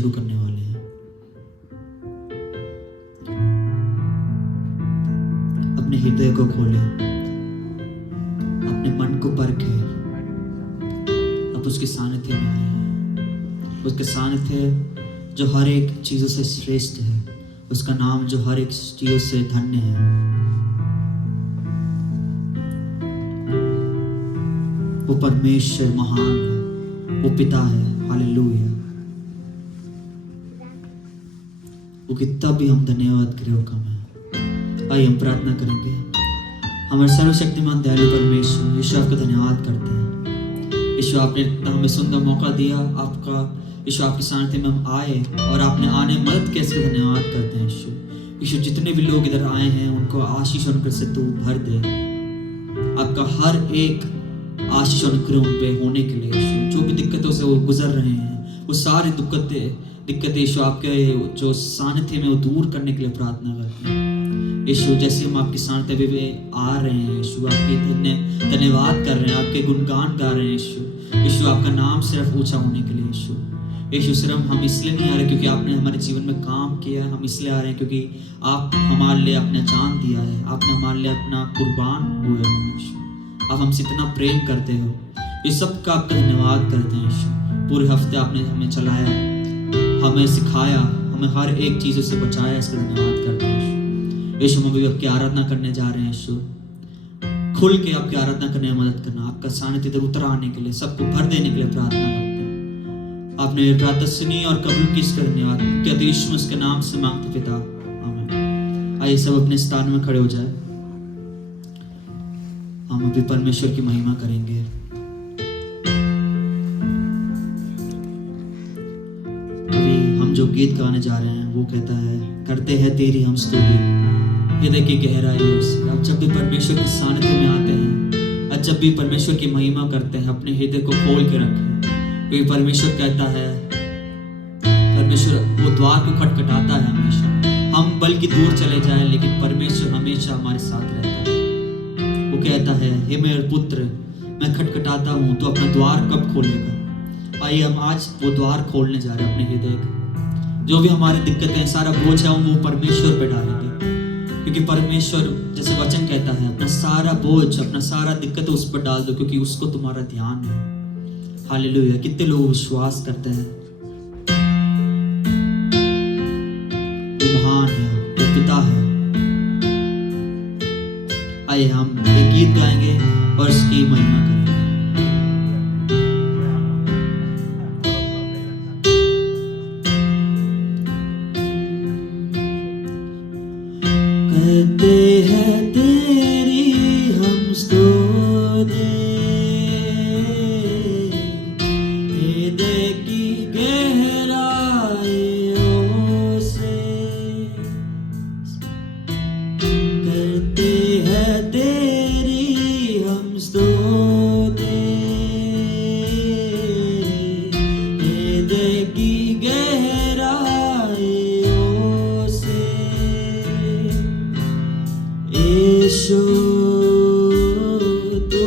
शुरू करने वाले हैं। अपने हृदय को खोले, अपने मन को परखे, अब उसके सानिध्य में आए। उसके सानिध्य जो हर एक चीजों से श्रेष्ठ है, उसका नाम जो हर एक चीजों से धन्य है। वो परमेश्वर महान है, वो पिता है। हालेलुया। वो कितना भी हम धन्यवाद करें वो कम है। आइए हम प्रार्थना करेंगे। हमारे सर्वशक्तिमान दयालु परमेश्वर, यीशु आपका धन्यवाद करते हैं। यीशु आपने इतना हमें सुंदर मौका दिया, आपका यीशु आपके सानिध्य में हम आए और आपने आने मदद के इसके धन्यवाद करते हैं। यीशु जितने भी लोग इधर आए हैं उनको आशीष अनुग्रह से तू भर दे। आपका हर एक आशीष अनुग्रह उन पे होने के लिए यीशु, जो भी दिक्कतों से वो गुजर रहे हैं, वो सारी दिक्कतें यीशु आपके जो सानिध्य में वो दूर करने के लिए प्रार्थना करते हैं। यीशु जैसे हम आपके सानिध्य में आ रहे हैं यीशु, आपके धन्यवाद कर रहे हैं, आपके गुणगान गा रहे हैं यीशु आपका नाम सिर्फ ऊंचा होने के लिए यीशु सिर्फ हम इसलिए नहीं आ रहे क्योंकि आपने हमारे जीवन में काम किया, हम इसलिए आ रहे हैं क्योंकि आप हमारे लिए अपना जान दिया है, आपने हमारे लिए अपना कुर्बान हुए हो यीशु। आप हमसे इतना प्रेम करते हो, ये सब का आपका धन्यवाद करते हैं यीशु। पूरे हफ्ते आपने हमें चलाया, हमें सिखाया, हमें हर एक चीज़ों से बचाया, इसका धन्यवाद करते हैं यीशु। हम भी आपकी आराधना करने जा रहे हैं यीशु, खुल के आपकी आराधना करने में मदद करना, आपका सानिध्य उतर आने के लिए, सबको भर देने के लिए प्रार्थना करते हैं। आपने ये प्रार्थना सुनी और कबूल की, इसका धन्यवाद क्या यीशु मसीह के नाम से मांगते पिता, आमीन। आइए सब अपने स्थान में खड़े हो जाए, हम अभी परमेश्वर की महिमा करेंगे। अभी हम जो गीत गाने जा रहे हैं वो कहता है, करते हैं तेरी हम स्तुति हृदय की गहराइयों से। आप जब भी परमेश्वर के सानिध्य में आते हैं, और जब भी परमेश्वर की महिमा करते हैं, अपने हृदय को खोल के रखें, क्योंकि परमेश्वर कहता है, परमेश्वर वो द्वार को खटखटाता है हमेशा। हम बल्कि दूर चले जाएं लेकिन परमेश्वर हमेशा हमारे साथ रहता है। वो कहता है, हे मेरे पुत्र, मैं खटखटाता हूँ, तो अपना द्वार कब खोलेगा? आइए हम आज वो द्वार खोलने जा रहे हैं अपने हृदय के। जो भी हमारी दिक्कतें, सारा बोझ है, वो परमेश्वर पे डालेंगे, क्योंकि परमेश्वर जैसे वचन कहता है, अपना सारा बोझ, अपना सारा दिक्कत उस पर डाल दो, क्योंकि उसको तुम्हारा ध्यान है। हालेलुया। कितने लोग विश्वास करते हैं वो महान है, वो पिता है। आइए हम एक गीत गाएंगे और उसकी महिमा करेंगे। कहते हैं तेरी हम स्तुति हृदय की गहराइयों से, करते हैं तेरी हम स्तुति हृदय की गहराइयों से। यीशु तू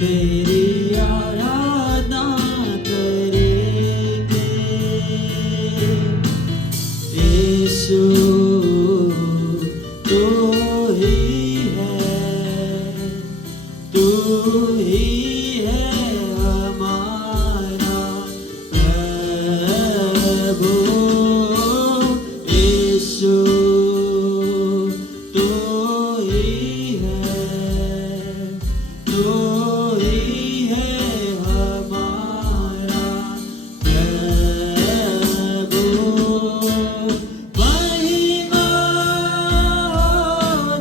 तेरी आराधना करेंगे। यीशु तू ही है हमारा प्रभु। यीशु तू ही है हमारा प्रभु। महिमा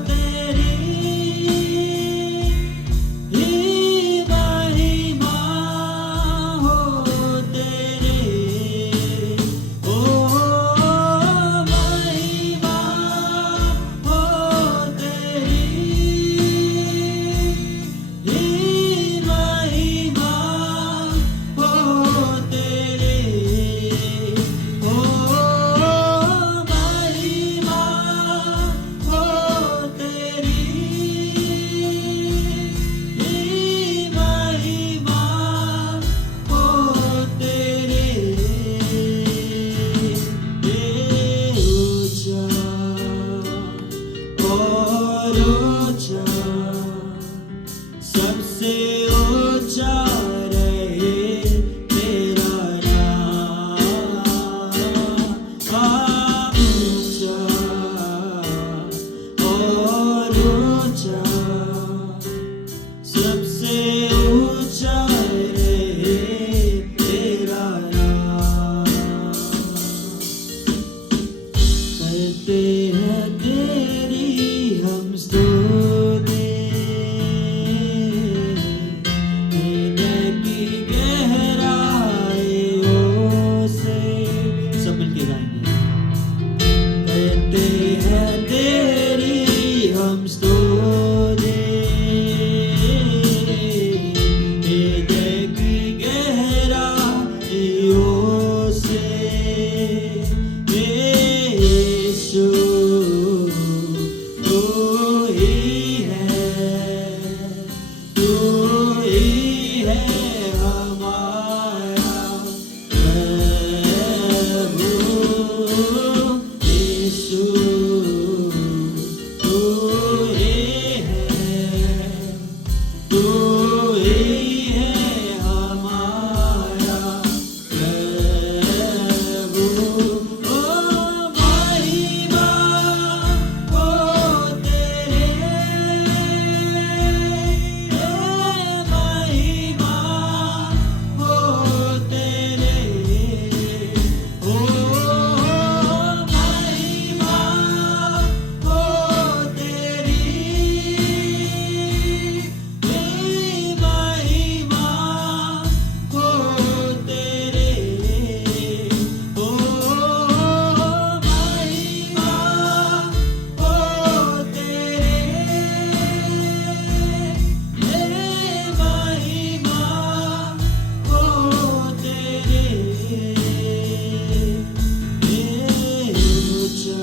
तेरी ही महिमा हो तेरे। ओ महिमा हो तेरी ही महिमा हो तेरे। ओ महिमा हो तेरी ही महिमा हो तेरे। ऊंचा और ऊंचा सबसे ऊंचा रहे तेरा नाम। ऊंचा और ऊंचा सबसे ऊंचा रहे तेरा नाम। करते हैं तेरी हम स्तुति, हृदय की गहराइयों से। सब मिलके गाएंगे। करते हैं तेरी हम स्तुति, हृदय की गहराइयों से। यीशु तू ही है हमारा प्रभु। यीशु तू ही है हमारा प्रभु। ओ महिमा हो तेरे, महिमा हो तेरे। ओ महिमा हो तेरी महिमा हो तेरे। ओ महिमा हो तेरे, महिमा हो तेरे। ऊंचा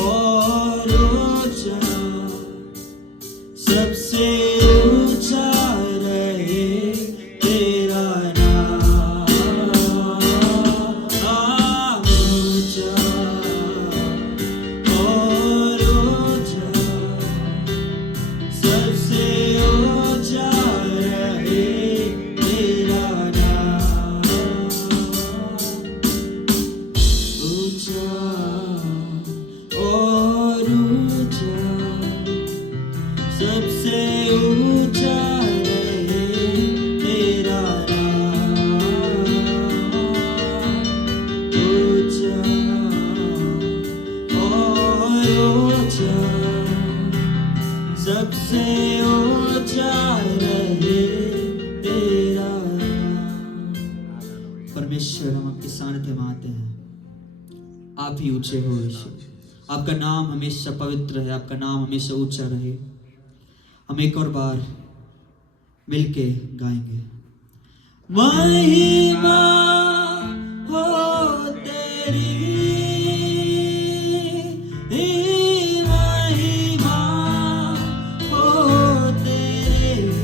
और ऊंचा सबसे ऊंचा रहे तेरा नाम। ऊंचा और ऊंचा सबसे ऊंचा रहे तेरा नाम। ऊंचा और ऊंचा सबसे ऊंचा रहे तेरा नाम। ऊंचा और ऊंचा सबसे ऊंचा रहे तेरा नाम। परमेश्वर, हम आपकी सानिध्य में आते हैं। आप ही ऊंचे हो यीशु। आपका नाम हमेशा पवित्र है, आपका नाम हमेशा ऊंचा रहे। हम एक और बार मिलके गाएंगे। महिमा हो तेरी, महिमा हो तेरे।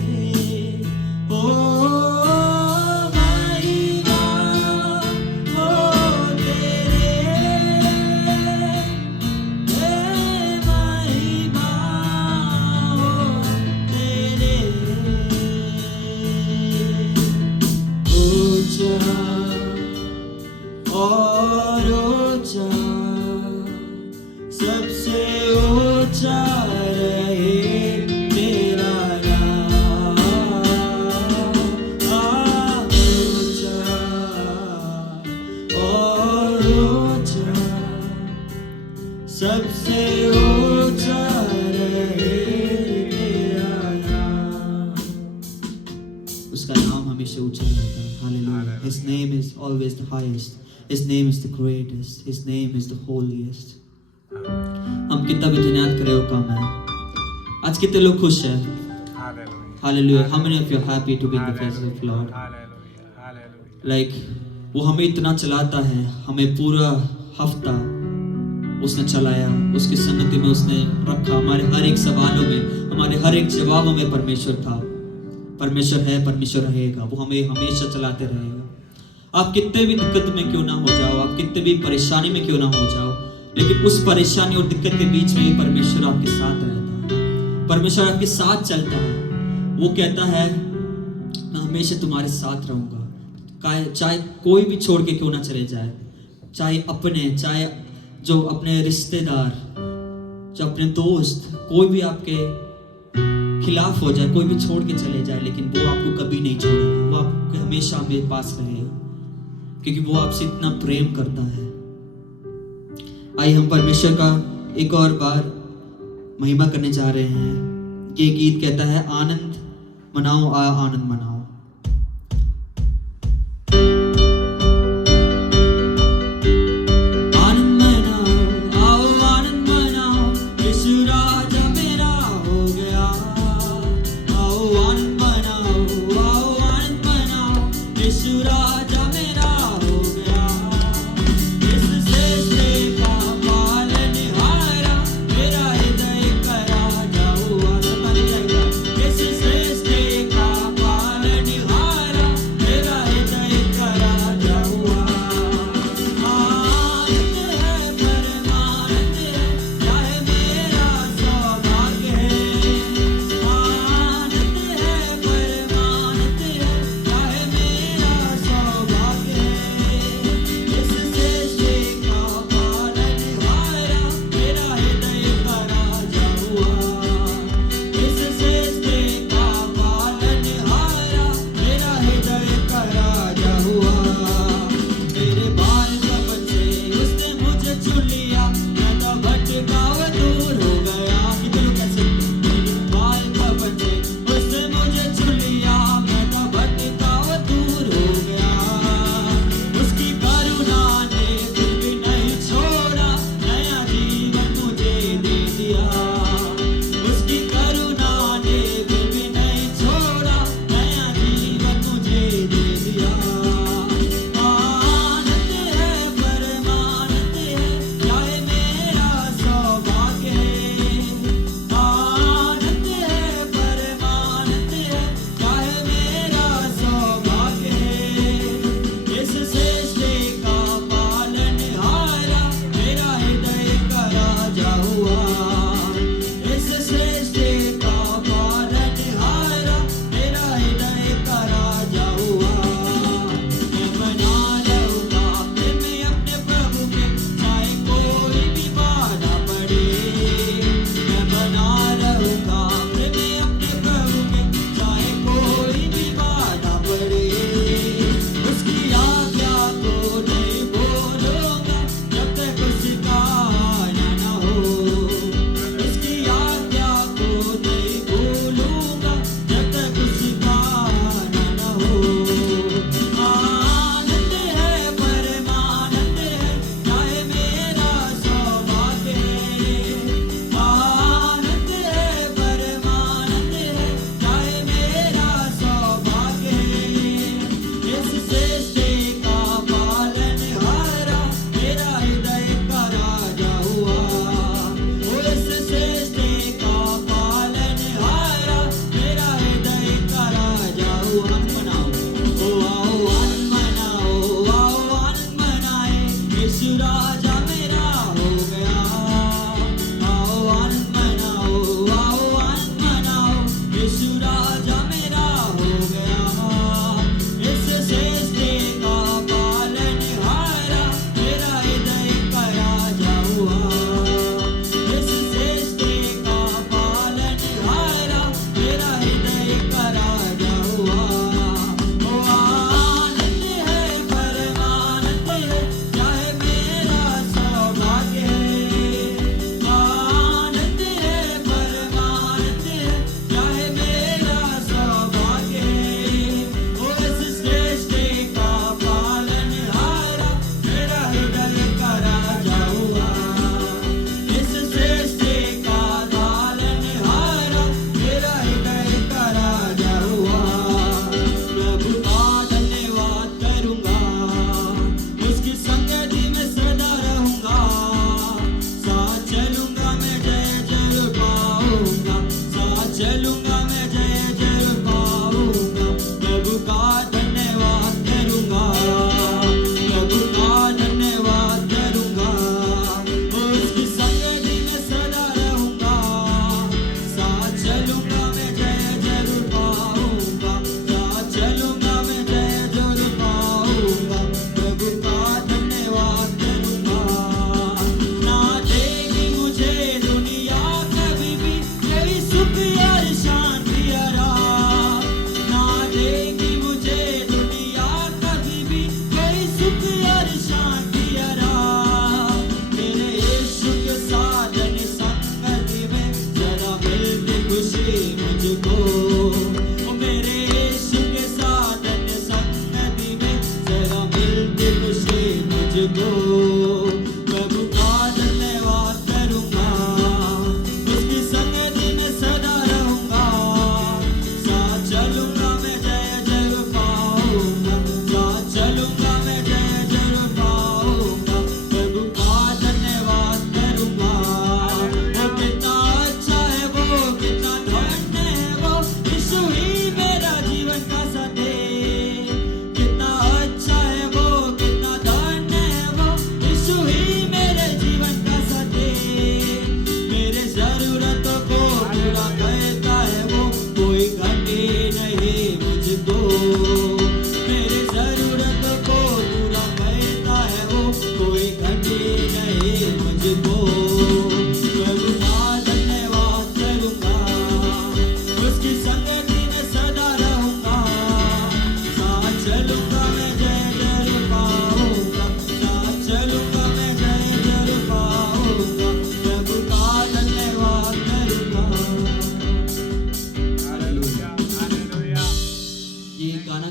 हमेशा ऊंचा रहता है। Hallelujah. His name is always the highest. His name is the greatest. His name is the holiest. हम कितना भी धन्यवाद करें वो कम है। आज कितने लोग खुश हैं? Hallelujah. How many of you are happy to be in the presence of Lord? Like वो हमें इतना चलाता है, हमें पूरा हफ्ता उसने चलाया, उसकी संगति में उसने रखा। हमारे हर एक सवालों में, हमारे हर एक जवाबों में परमेश्वर था। परमेश्वर है, परमेश्वर रहेगा, वो हमें हमेशा चलाते रहेगा। आप कितने भी दिक्कत में क्यों ना हो जाओ, आप कितने भी परेशानी में क्यों ना हो जाओ, लेकिन उस परेशानी और दिक्कत के बीच में परमेश्वर आपके साथ रहता है। परमेश्वर आपके साथ चलता है। वो कहता है मैं हमेशा तुम्हारे साथ रहूंगा, चाहे कोई भी छोड़ के क्यों ना चले जाए, चाहे अपने, चाहे जो अपने रिश्तेदार, जो अपने दोस्त, कोई भी आपके खिलाफ हो जाए, कोई भी छोड़ के चले जाए, लेकिन वो आपको कभी नहीं छोड़ेगा। वो आपके हमेशा मेरे पास रहेगा, क्योंकि वो आपसे इतना प्रेम करता है। आइए हम परमेश्वर का एक और बार महिमा करने जा रहे हैं। ये गीत कहता है आनंद मनाओ, आनंद मनाओ।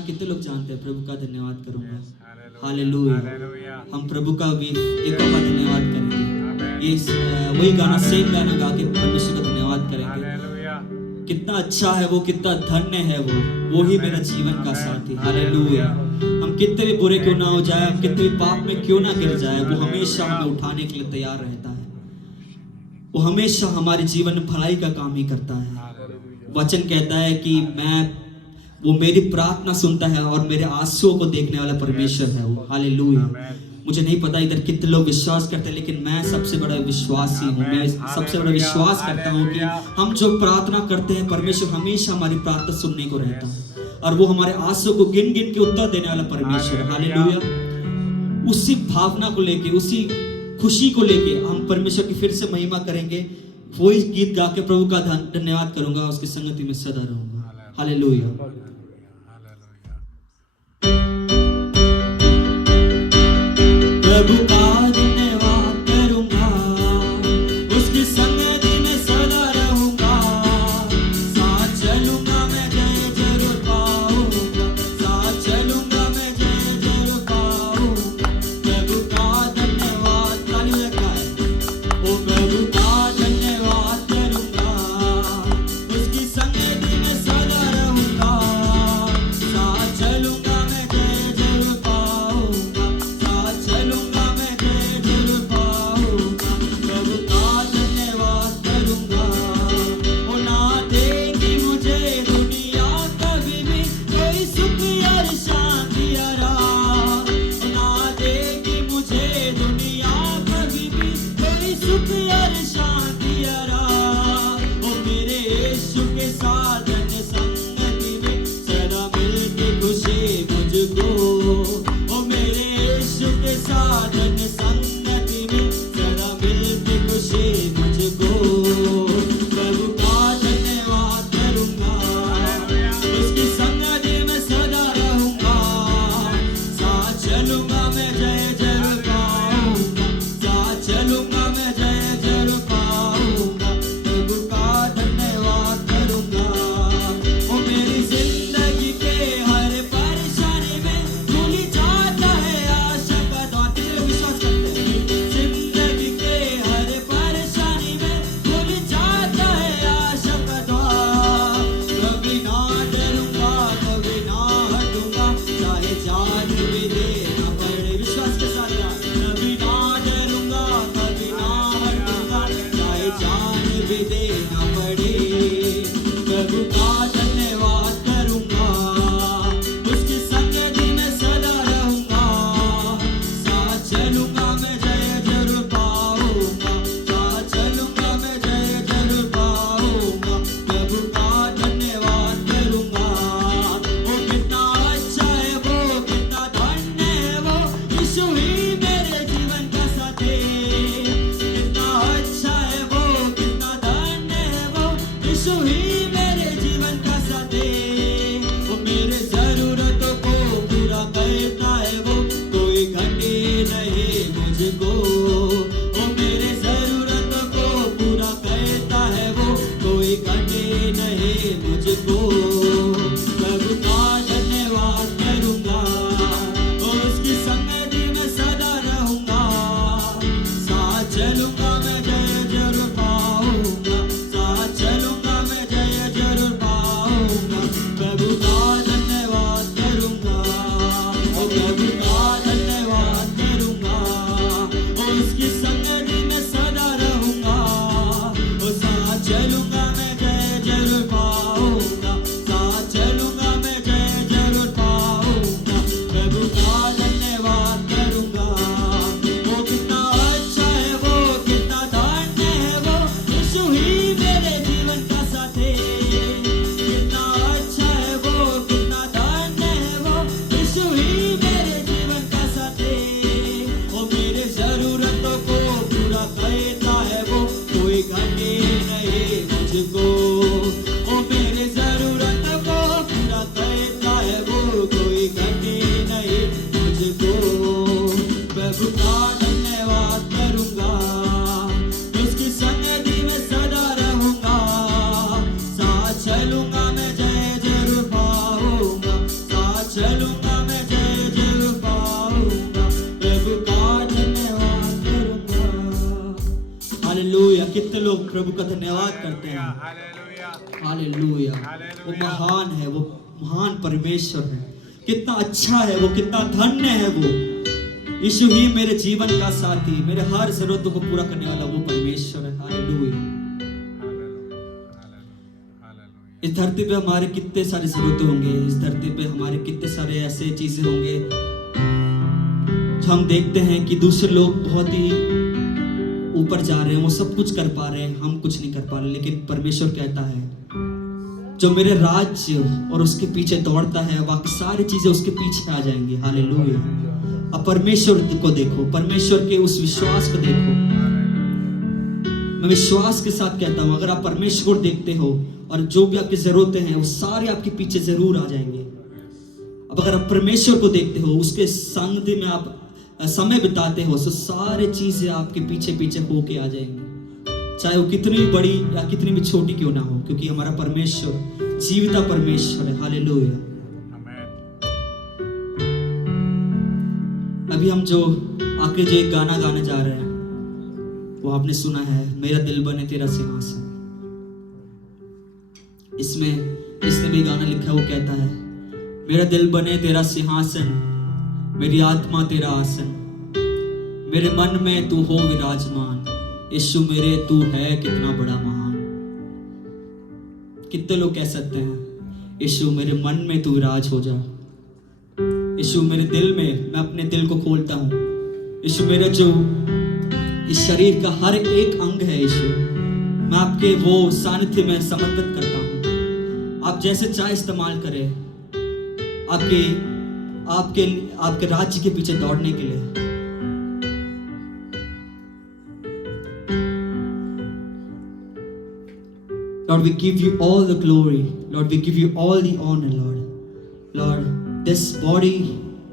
कितने लोग जानते हैं? प्रभु का धन्यवाद करूंगा। हालेलुया। हम प्रभु का भी एक बार धन्यवाद करेंगे। ये वही गाना, सेम गाना गा के परमेश्वर का धन्यवाद करेंगे। कितना अच्छा है वो, कितना धन्य है वो ही मेरा जीवन का साथी। हालेलुया। हम कितने भी बुरे क्यों ना हो जाए, हम कितने भी पाप में क्यों ना गिर जाए, वो हमेशा हमें उठाने के लिए तैयार रहता है। वो हमेशा हमारे जीवन में भलाई का काम ही करता है। वचन कहता है कि वो मेरी प्रार्थना सुनता है और मेरे आंसुओं को देखने वाला परमेश्वर है वो। हालेलुया। मुझे नहीं पता इधर कितने लोग विश्वास करते हैं, लेकिन मैं सबसे बड़ा विश्वासी हूँ। मैं सबसे बड़ा विश्वास करता हूँ कि हम जो प्रार्थना करते हैं, परमेश्वर हमेशा हमारी प्रार्थना सुनने को रहता है और वो हमारे आंसुओं को गिन गिन के उत्तर देने वाला परमेश्वर है। हालेलुया। उसी भावना को लेके, उसी खुशी को लेके हम परमेश्वर की फिर से महिमा करेंगे। वही गीत गा के प्रभु का धन्यवाद करूंगा, उसकी संगति में सदा रहूंगा। हालेलुया। प्रभु का धन्यवाद करूंगा, उसकी संगति में सदा रहूंगा। साथ चलूंगा मैं, जय जरूर पाऊंगा। साथ चलूंगा मैं, जय जरूर पाऊंगा। प्रभु का धन्यवाद, ताली लगाए। ओ प्रभु का धन्यवाद करूंगा, उसकी संगति में सदा रहूंगा। साथ चलूंगा मैं, जय जरूर पाऊंगा। साथ चलूंगा मैं, जय जरूर पाऊंगा। प्रभु का धन्यवाद करूंगा। ओ ना देगी मुझे दुनिया कभी भी कोई सुख और शांति आराम। ओ ना देगी मुझे दुनिया कभी भी कोई सुख और शांति आराम। ओ मेरे यीशु के साथ धन्य संगति में सदा मिलके खुशी मुझको। ओ मेरे यीशु के साथ धन्य संगति में सदा मिलके खुशी मुझको। प्रभु का धन्यवाद करूंगा, उसकी संगति में सदा रहूंगा। साथ चलूंगा मैं, जय जरूर पाऊंगा। साथ चलूंगा मैं, जय जरूर पाऊंगा। प्रभु का धन्यवाद करूंगा। वो मेरी जिंदगी के हर परेशानी का धन्यवाद करते हैं। हालेलुया। वो महान है, वो महान परमेश्वर है। कितना अच्छा है वो, कितना धन्य है वो। यीशु ही मेरे जीवन का साथी, मेरे हर जरूरतों को पूरा करने वाला वो परमेश्वर है। हालेलुया। इस धरती पे हमारे कितने सारी जरूरतें होंगे, इस धरती पे हमारे कितने सारे ऐसे चीजें होंगे जो हम देखते हैं कि दूसरे लोग बहुत ही ऊपर जा रहे हैं, वो सब कुछ कर पा रहे हैं, हम कुछ नहीं कर पा रहे। लेकिन परमेश्वर कहता है जो मेरे राज्य और उसके पीछे दौड़ता है, बाकी सारी चीजें उसके पीछे आ जाएंगी। हालेलुया। अब परमेश्वर को देखो, परमेश्वर के उस विश्वास को देखो। मैं विश्वास के साथ कहता हूं, अगर आप परमेश्वर को देखते हो और जो भी आपकी जरूरतें हैं वो सारे आपके पीछे जरूर आ जाएंगे। अब अगर आप परमेश्वर को देखते हो, उसके संगति में आप समय बिताते हो, तो सारे चीजें आपके पीछे पीछे होके आ जाएंगी, चाहे वो कितनी बड़ी या कितनी भी छोटी क्यों ना हो, क्योंकि हमारा परमेश्वर जीविता परमेश्वर है। हालेलुया। अभी हम जो आके जो एक गाना गाने जा रहे हैं वो आपने सुना है, मेरा दिल बने तेरा सिंहासन। इसमें इसने भी गाना लिखा है, वो कहता है मेरा दिल बने तेरा सिंहासन, मेरी आत्मा तेरा आसन, मेरे मन में तू हो विराजमान, यीशु मेरे तू है कितना बड़ा महान। कितने लोग कह सकते हैं यीशु मेरे मन में तू विराज हो जा, यीशु मेरे दिल में, मैं अपने दिल को खोलता हूँ, यीशु मेरे जो इस शरीर का हर एक अंग है, यीशु मैं आपके वो सानिध्य में समर्पित करता हूँ। आप जैसे चाहे इस्तेमाल करें, आपके आपके आपके राज्य के पीछे दौड़ने के लिए। Lord, we give you all the glory. Lord, we give you all the honor, Lord. Lord, this body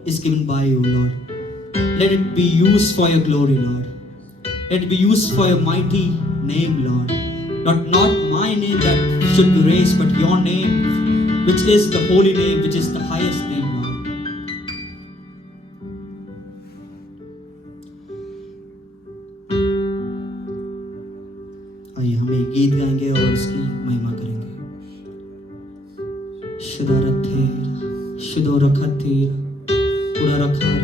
is given by you, Lord. Let it be used for your glory, Lord. Let it be used for your mighty name, Lord. Lord, not my name that should be raised, but your name, which is the holy name, which is the highest name, Lord. आइए हम एक गीत गाएंगे और उसकी महिमा करेंगे। शुदा रथेर शुदो रखतीर उड़ा रखार।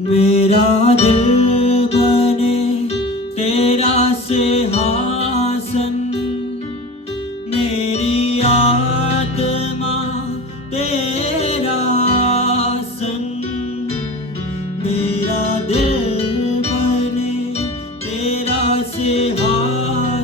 मेरा दिल बने तेरा सिंहासन, मेरी आत्मा तेरा आसन, मेरा दिल बने तेरा सिंहासन,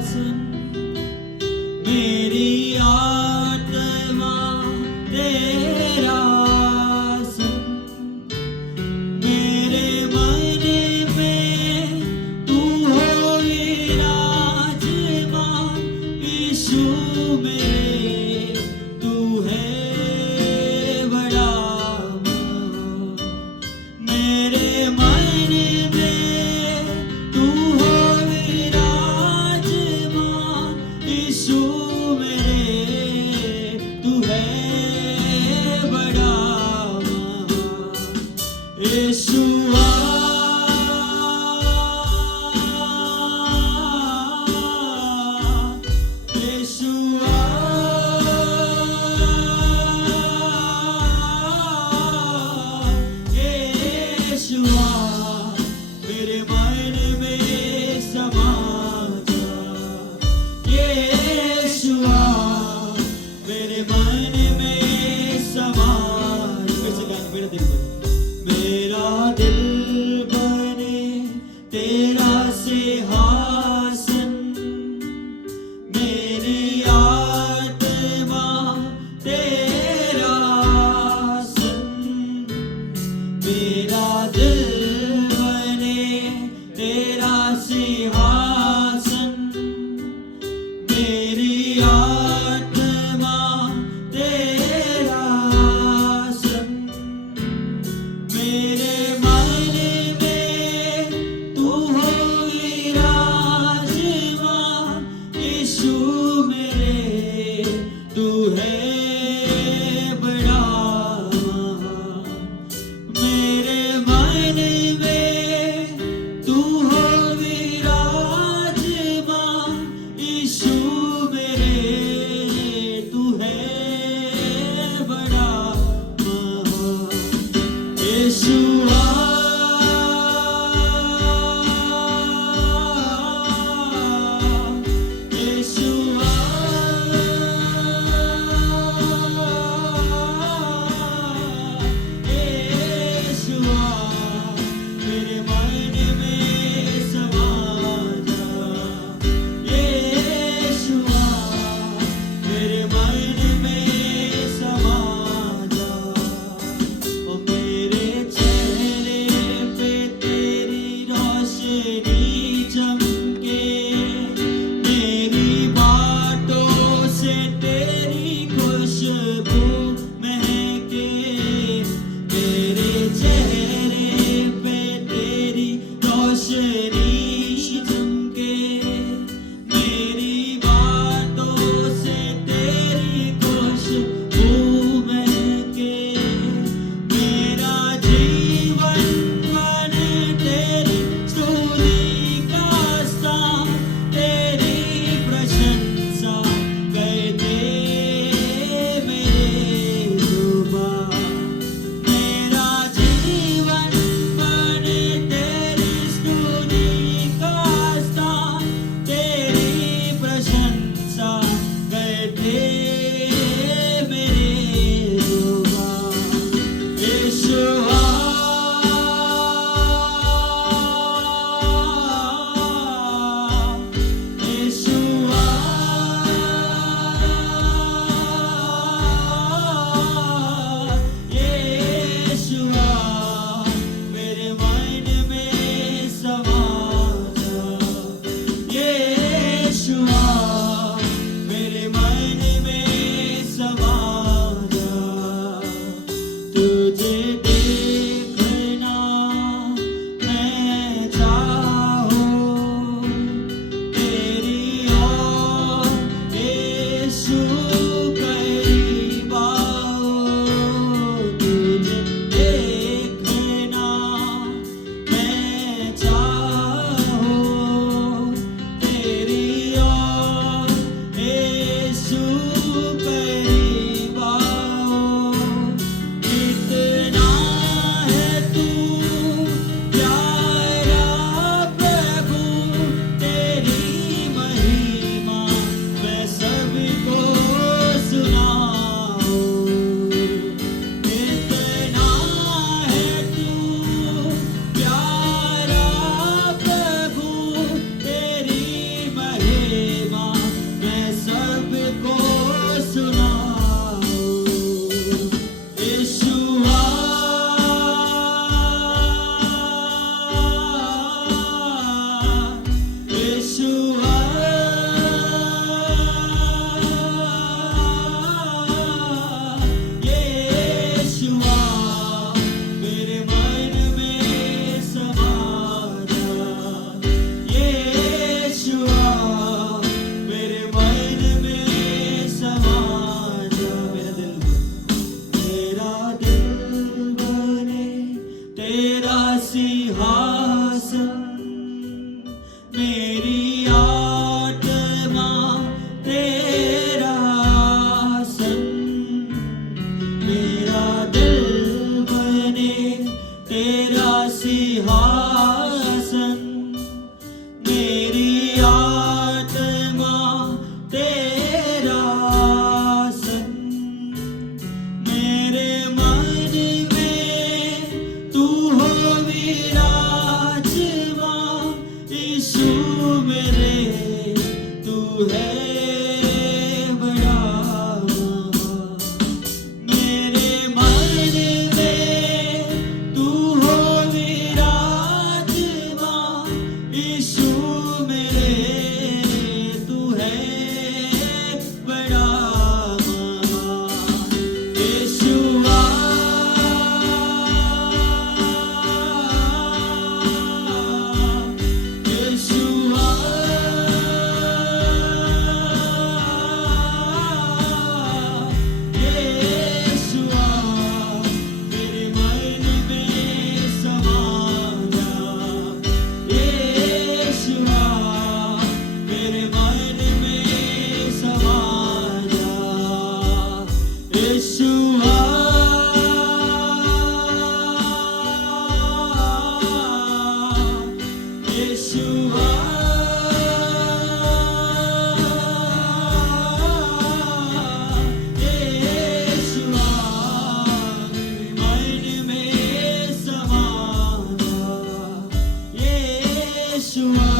यीशुआ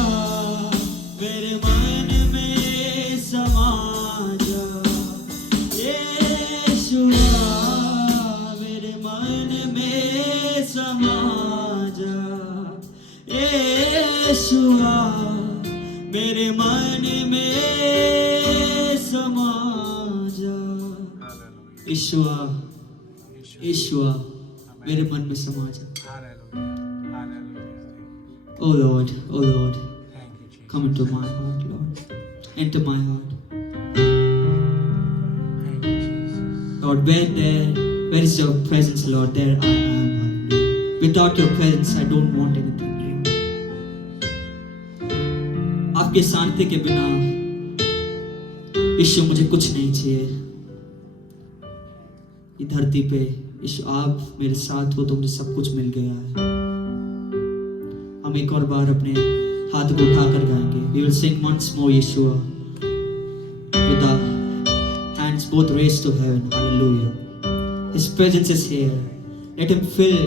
मेरे मन में समा जा, यीशुआ मेरे मन में समा जा, यीशुआ मेरे मन में समा जा। यीशुआ यीशुआ मेरे मन में समा जा। Oh Lord, come into my heart, Lord. Enter my heart. Lord, where is your presence, Lord? There I am. Hallelujah. Without your presence, I don't want anything, Lord. आपके शांति के बिना यीशु मुझे कुछ नहीं चाहिए। ये धरती पे यीशु आप मेरे साथ हो तो मुझे सब कुछ मिल गया है। हम एक और बार अपने हाथ को उठाकर गाएंगे। We will sing once more, Yeshua, with our hands both raised to heaven. Hallelujah. His presence is here. Let him fill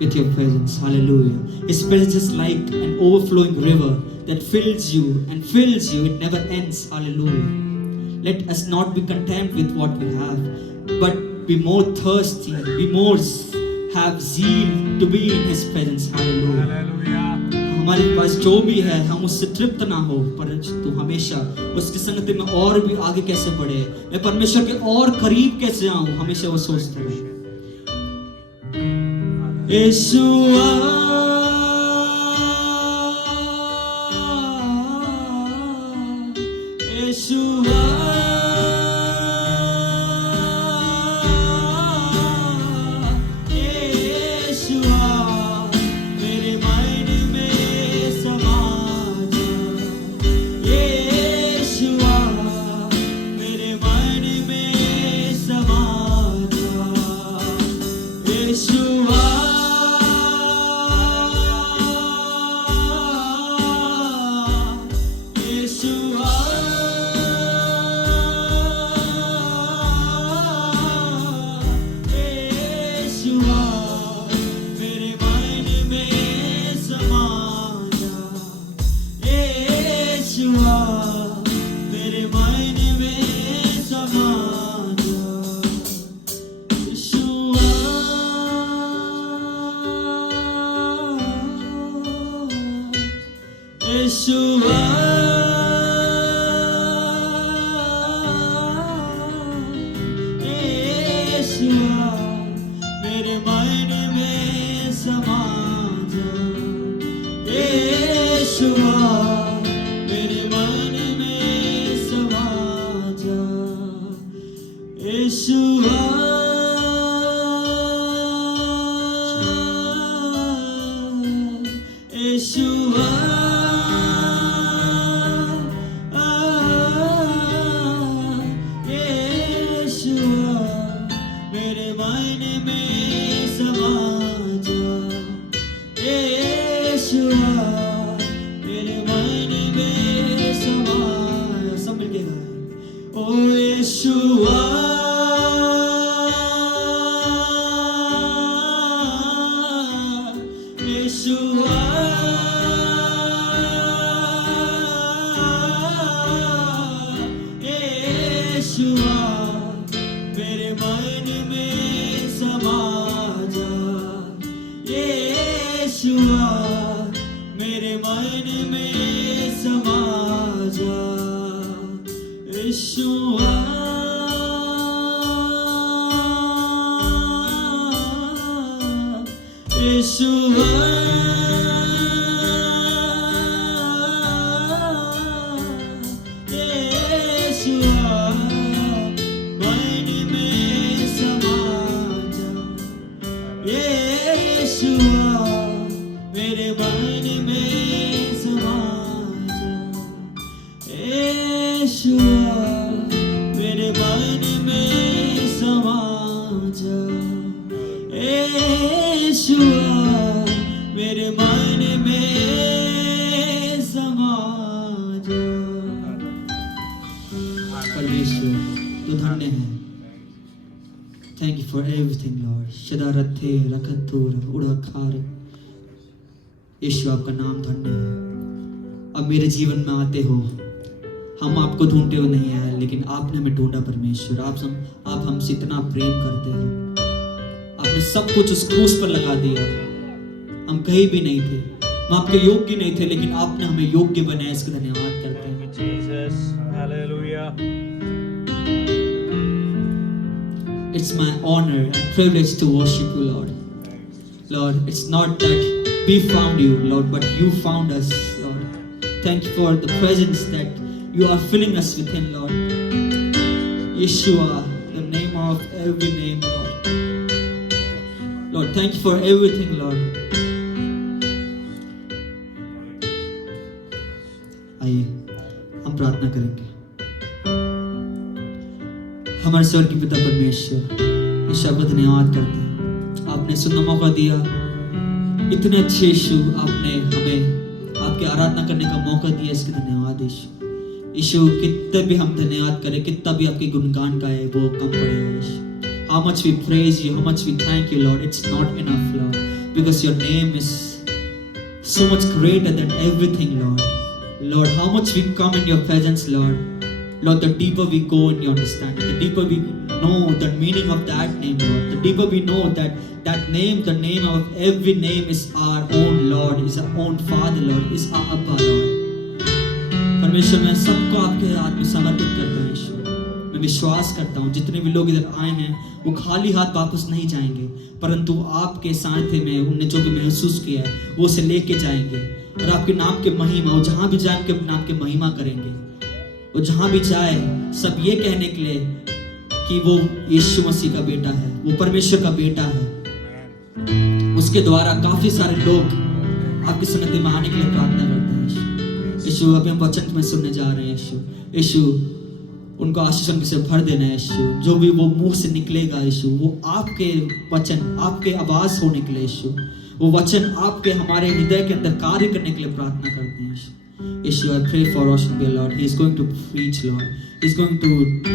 with your presence. Hallelujah. His presence is like an overflowing river that fills you and fills you. It never ends. Hallelujah. Let us not be content with what we have, but be more thirsty, be more have zeal to be in His presence. Hallelujah. हमारे पास जो भी है हम उससे तृप्त ना हो, परंतु हमेशा उसकी संगति में और भी आगे कैसे बढ़े, मैं परमेश्वर के और करीब कैसे आऊं, हमेशा वो सोचते रहे। यीशुआ यीशुआ मेरे मन में समा जा, यीशुआ मेरे मन में समा जा, यीशुआ यीशुआ मेरे मन में समा जा, यीशुआ यीशुआ यीशुआ मन में समा जा, यीशुआ मेरे मन में समा जा, यीशुआ मेरे मन में समा जा, यीशुआ मेरे मन में समा जा। परमेश्वर तू धन्य है। Thank you for everything, Lord. शदारथे रखतूर उड़ाखार, यीशु आपका नाम धन्य है। अब मेरे जीवन में आते हो। हम आपको ढूंढते हुए नहीं आए, लेकिन आपने हमें ढूंढा परमेश्वर। आप हमसे इतना प्रेम करते हो, आपने सब कुछ उस क्रूस पर लगा दिया। हम कहीं भी नहीं थे, हम आपके योग्य नहीं थे, लेकिन आपने हमें योग्य बनाया। इसका धन्यवाद करते हैं। Jesus, hallelujah. It's my honor and privilege to worship you, Lord. Lord, it's not that we found you, Lord, but you found us, Lord. Thank you for the presence that you are filling us within, Lord. Yeshua, the name of every name, Lord. Lord, thank you for everything, Lord. आइए हम प्रार्थना करेंगे। हमारे स्वर्ग के पिता परमेश्वर, यीशु आपका धन्यवाद करते हैं। आपने सुंदर मौका दिया, इतने अच्छे यीशु आपने हमें आपकी आराधना करने का मौका दिया। इसके धन्यवाद यीशु। यीशु कितने भी हम धन्यवाद करें, कितना भी आपके गुणगान गाए, वो कम पड़ेगा यीशु। How much we praise you, how much we thank you, Lord. It's not enough, Lord, because your name is so much greater than everything, Lord. Lord, how much we come in your presence, Lord. Lord, the deeper we go in your understanding, the deeper we know the meaning of that name, Lord. The deeper we know that name, the name of every name is our own Lord, is our own Father, Lord, is our Abba, Lord. परमेश्वर, मैं सबको आपके हाथ में समर्पित करता हूँ यीशु। मैं विश्वास करता हूँ जितने भी लोग इधर आए हैं वो खाली हाथ वापस नहीं जाएंगे, परंतु आपके सानिध्य में उनने जो भी महसूस किया है वो उसे लेके जाएंगे और आपके नाम के महिमा, वो जहाँ भी जाए आपके नाम के महिमा करेंगे। वो जहाँ भी जाए सब ये कहने के लिए कि वो यीशु मसीह का बेटा है, वो परमेश्वर का बेटा है। उसके द्वारा काफी सारे लोग आपकी सन्निधि में आने के लिए प्रार्थना करते हैं। यीशु अभी हम वचन में सुनने जा रहे हैं। यीशु उनको आशीषों से भर देना है यीशु। जो भी वो मुंह से निकलेगा यीशु, वो आपके वचन, आपके आवाज हो निकले यीशु। वो वचन आपके हमारे हृदय के अंदर कार्य करने के लिए प्रार्थना करते हैं यीशु। I pray for Roshan Bhai, Lord. He is going to preach, Lord. He is going to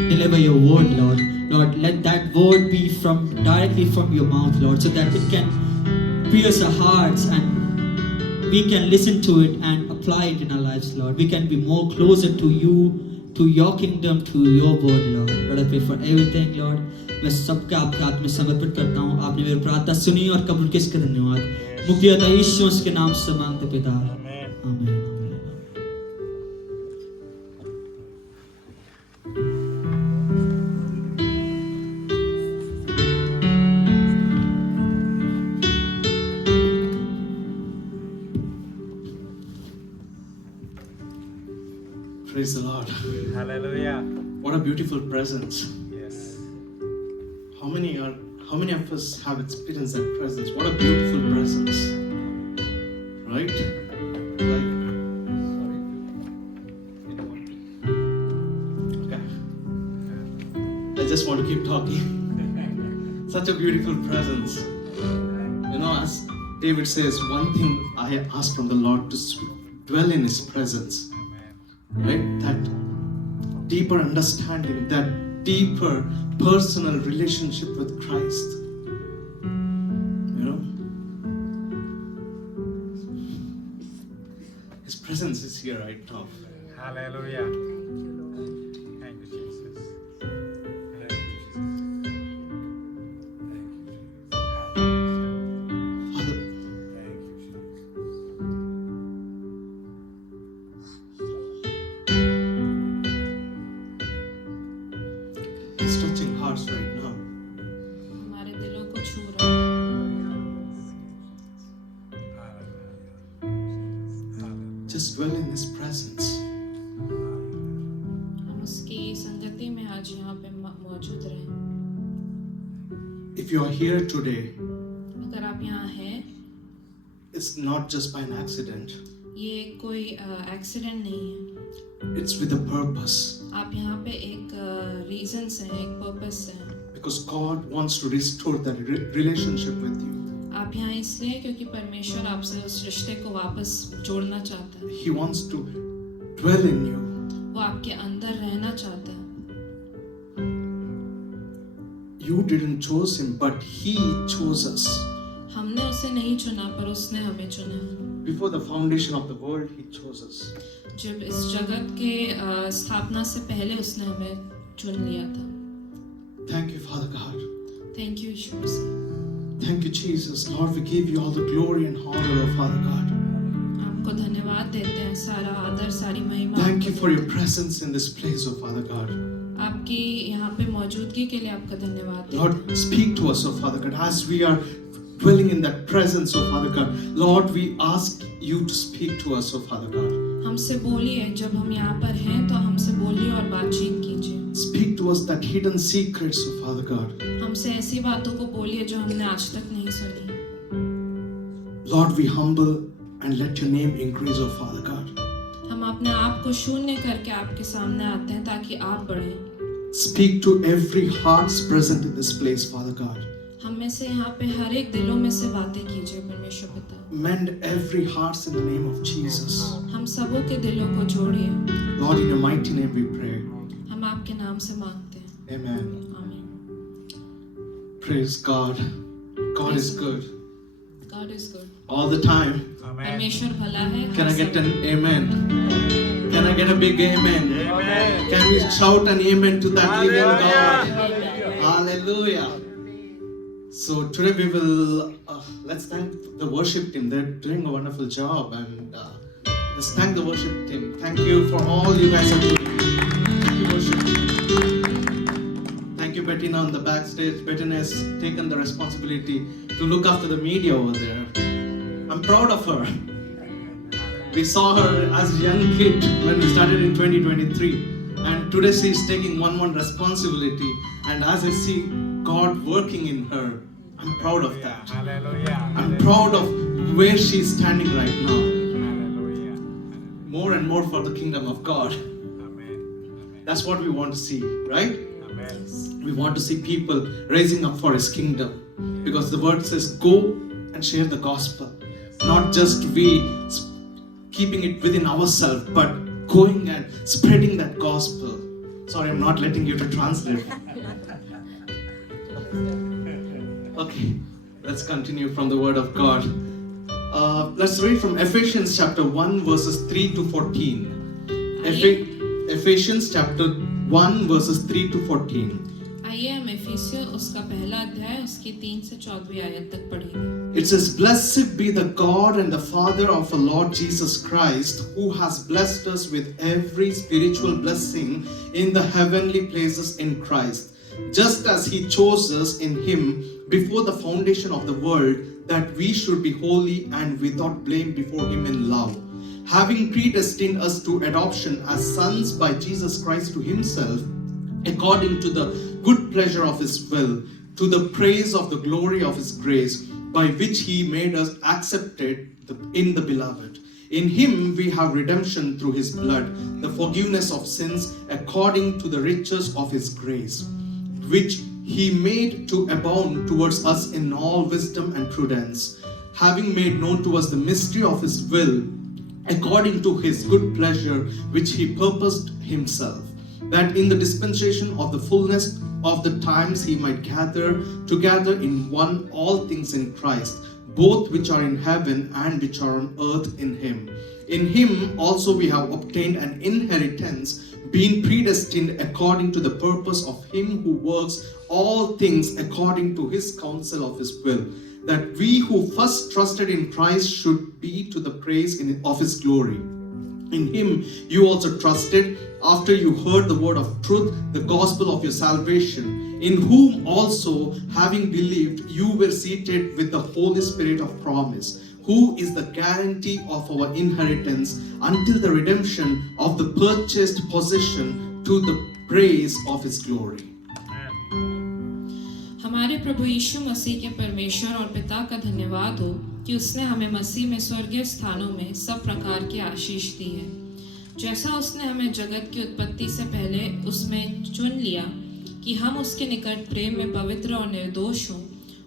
deliver your word, Lord. Lord, let that word be directly from your mouth, Lord, so that it can pierce our hearts and we can listen to it and apply it in our lives, Lord. We can be more closer to you, to your kingdom, to your word, Lord. Lord, I pray for everything, Lord. मैं सबके आपके हाथ में समर्पित करता हूँ। आपने मेरी प्रार्थना सुनी और कबूल किया, इसका धन्यवाद। मुक्तिदाता यीशु के नाम से मांगते पिता, आमीन। Praise the Lord. Hallelujah. What a beautiful presence. Yes. How many of us have experienced that presence? What a beautiful presence. Right? Like, okay. I just want to keep talking. Such a beautiful presence. You know, as David says, one thing I ask from the Lord to dwell in His presence. Right? That deeper understanding, that deeper personal relationship with Christ. You know? His presence is here right now. Hallelujah. Thank you, Jesus. Thank you, Jesus. Father, Thank you, Jesus. He's touching hearts right now. हमारे दिलों को छू रहा है। Just dwell in His presence. हम उसकी संगति में आज यहाँ पे मौजूद रहें। If you are here today, अगर आप यहाँ हैं, it's not just by an accident. ये कोई एक्सीडेंट नहीं है। It's with a purpose. आप यहाँ पे एक रीजन से हैं, एक पर्पस से हैं। Because God wants to restore that relationship with you. आप यहाँ इसलिए क्योंकि परमेश्वर आपसे उस रिश्ते को वापस जोड़ना चाहता है। He wants to dwell in you. वो आपके अंदर रहना चाहता है। You didn't choose Him, but He chose us. हमने उसे नहीं चुना पर उसने हमें चुना। Before the foundation of the world, He chose us. जब इस जगत के स्थापना से पहले उसने हमें चुन लिया था। Thank you, Father God. Thank you Yeshu Masih. Thank you, Jesus. Lord, we give you all the glory and honor, oh Father God. आपको धन्यवाद देते हैं, सारा आदर सारी महिमा। Thank you for your presence in this place, oh Father God. आपकी यहाँ पे मौजूदगी के लिए आपका धन्यवाद देते हैं। Lord, speak to us, oh Father God, as we are dwelling in that presence, oh Father God. Lord, we ask you to speak to us, oh Father God. हमसे बोलिए, जब हम यहाँ पर हैं तो हमसे बोलिए और बातचीत कीजिए। Speak to us that hidden secrets, oh Father God. हमसे ऐसी बातों को बोलिए जो हमने आज तक नहीं सुनी। Lord, we humble and let your name increase, oh Father God. हम अपने आप को शून्य करके आपके सामने आते हैं ताकि आप बढ़ें। Speak to every hearts present in this place, Father God. हम में से यहाँ पे हर एक दिलों में से बातें कीजिए परमेश्वर पिता। Mend every hearts in the name of Jesus. हम सबों के दिलों को जोड़िए। Lord, in your mighty name we pray. हम आपके नाम से मांगते हैं। Amen. आमीन। Praise God. God is good. God is good. All the time. Amen. परमेश्वर भला है। Can I get an amen? Can I get a big amen? Amen. Can we shout an amen to that living God? Hallelujah. Hallelujah. So today we will let's thank the worship team. They're doing a wonderful job, and let's thank the worship team. Thank you for all you guys are doing. Thank you, worship team. Thank you, Bettina, on the backstage. Bettina has taken the responsibility to look after the media over there. I'm proud of her. We saw her as a young kid when we started in 2023, and today she is taking one responsibility. And as I see God working in her, I'm proud of that. Hallelujah. I'm proud of where she's standing right now. Hallelujah. More and more for the kingdom of God. Amen. That's what we want to see, right? Amen. We want to see people raising up for His kingdom. Because the word says, go and share the gospel. Not just we keeping it within ourselves, but going and spreading that gospel. Sorry, I'm not letting you to translate. Okay, let's continue from the word of God. Let's read from Ephesians chapter 1 verses 3 to 14. Ephesians chapter 1 verses 3 to 14. आइए हम एफिसियों उसका पहला अध्याय उसकी 3 से 14वीं आयत तक पढ़ेंगे। It says, Blessed be the God and the Father of our Lord Jesus Christ, who has blessed us with every spiritual blessing in the heavenly places in Christ, just as He chose us in Him before the foundation of the world, that we should be holy and without blame before Him in love, having predestined us to adoption as sons by Jesus Christ to Himself, according to the good pleasure of His will, to the praise of the glory of His grace, by which He made us accepted in the Beloved. In Him we have redemption through His blood, the forgiveness of sins according to the riches of His grace, which He made to abound towards us in all wisdom and prudence, having made known to us the mystery of His will, according to His good pleasure, which He purposed Himself, that in the dispensation of the fullness of the times He might gather together in one all things in Christ, both which are in heaven and which are on earth in Him. In Him also we have obtained an inheritance, being predestined according to the purpose of Him who works all things according to His counsel of His will, that we who first trusted in Christ should be to the praise of His glory. In Him you also trusted, after you heard the word of truth, the gospel of your salvation, in whom also, having believed, you were seated with the Holy Spirit of promise, who is the guarantee of our inheritance until the redemption of the purchased possession, to the praise of His glory. हमारे प्रभु यीशु मसीह के परमेश्वर और पिता का धन्यवाद हो कि उसने हमें मसीह में स्वर्गीय स्थानों में सब प्रकार की आशीष दी है। जैसा उसने हमें जगत की उत्पत्ति से पहले उसमें चुन लिया कि हम उसके निकट प्रेम में पवित्र और निर्दोष हों,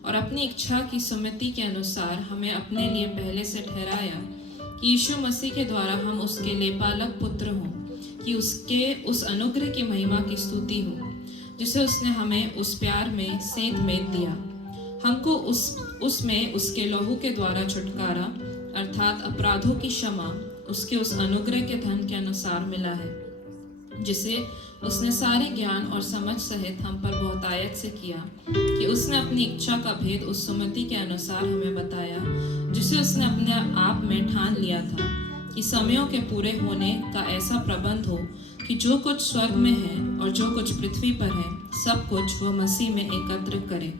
और अपनी इच्छा की सुमति के अनुसार हमें अपने लिए पहले से ठहराया कि यीशु मसीह के द्वारा हम उसके लेपालक पुत्र हों, कि उसके उस अनुग्रह की महिमा की स्तुति हो जिसे उसने हमें उस प्यार में सेंध में दिया। हमको उसमें उसके लहू के द्वारा छुटकारा अर्थात अपराधों की क्षमा उसके उस अनुग्रह के धन के अनुसार मिला है, जिसे उसने सारे ज्ञान और समझ सहित हम पर बहुतायत से किया, कि उसने अपनी इच्छा का भेद उस सुमति के अनुसार हमें बताया, जिसे उसने अपने आप में ठान लिया था, कि समयों के पूरे होने का ऐसा प्रबंध हो कि जो कुछ स्वर्ग में है और जो कुछ पृथ्वी पर है, सब कुछ वह मसीह में एकत्र करे।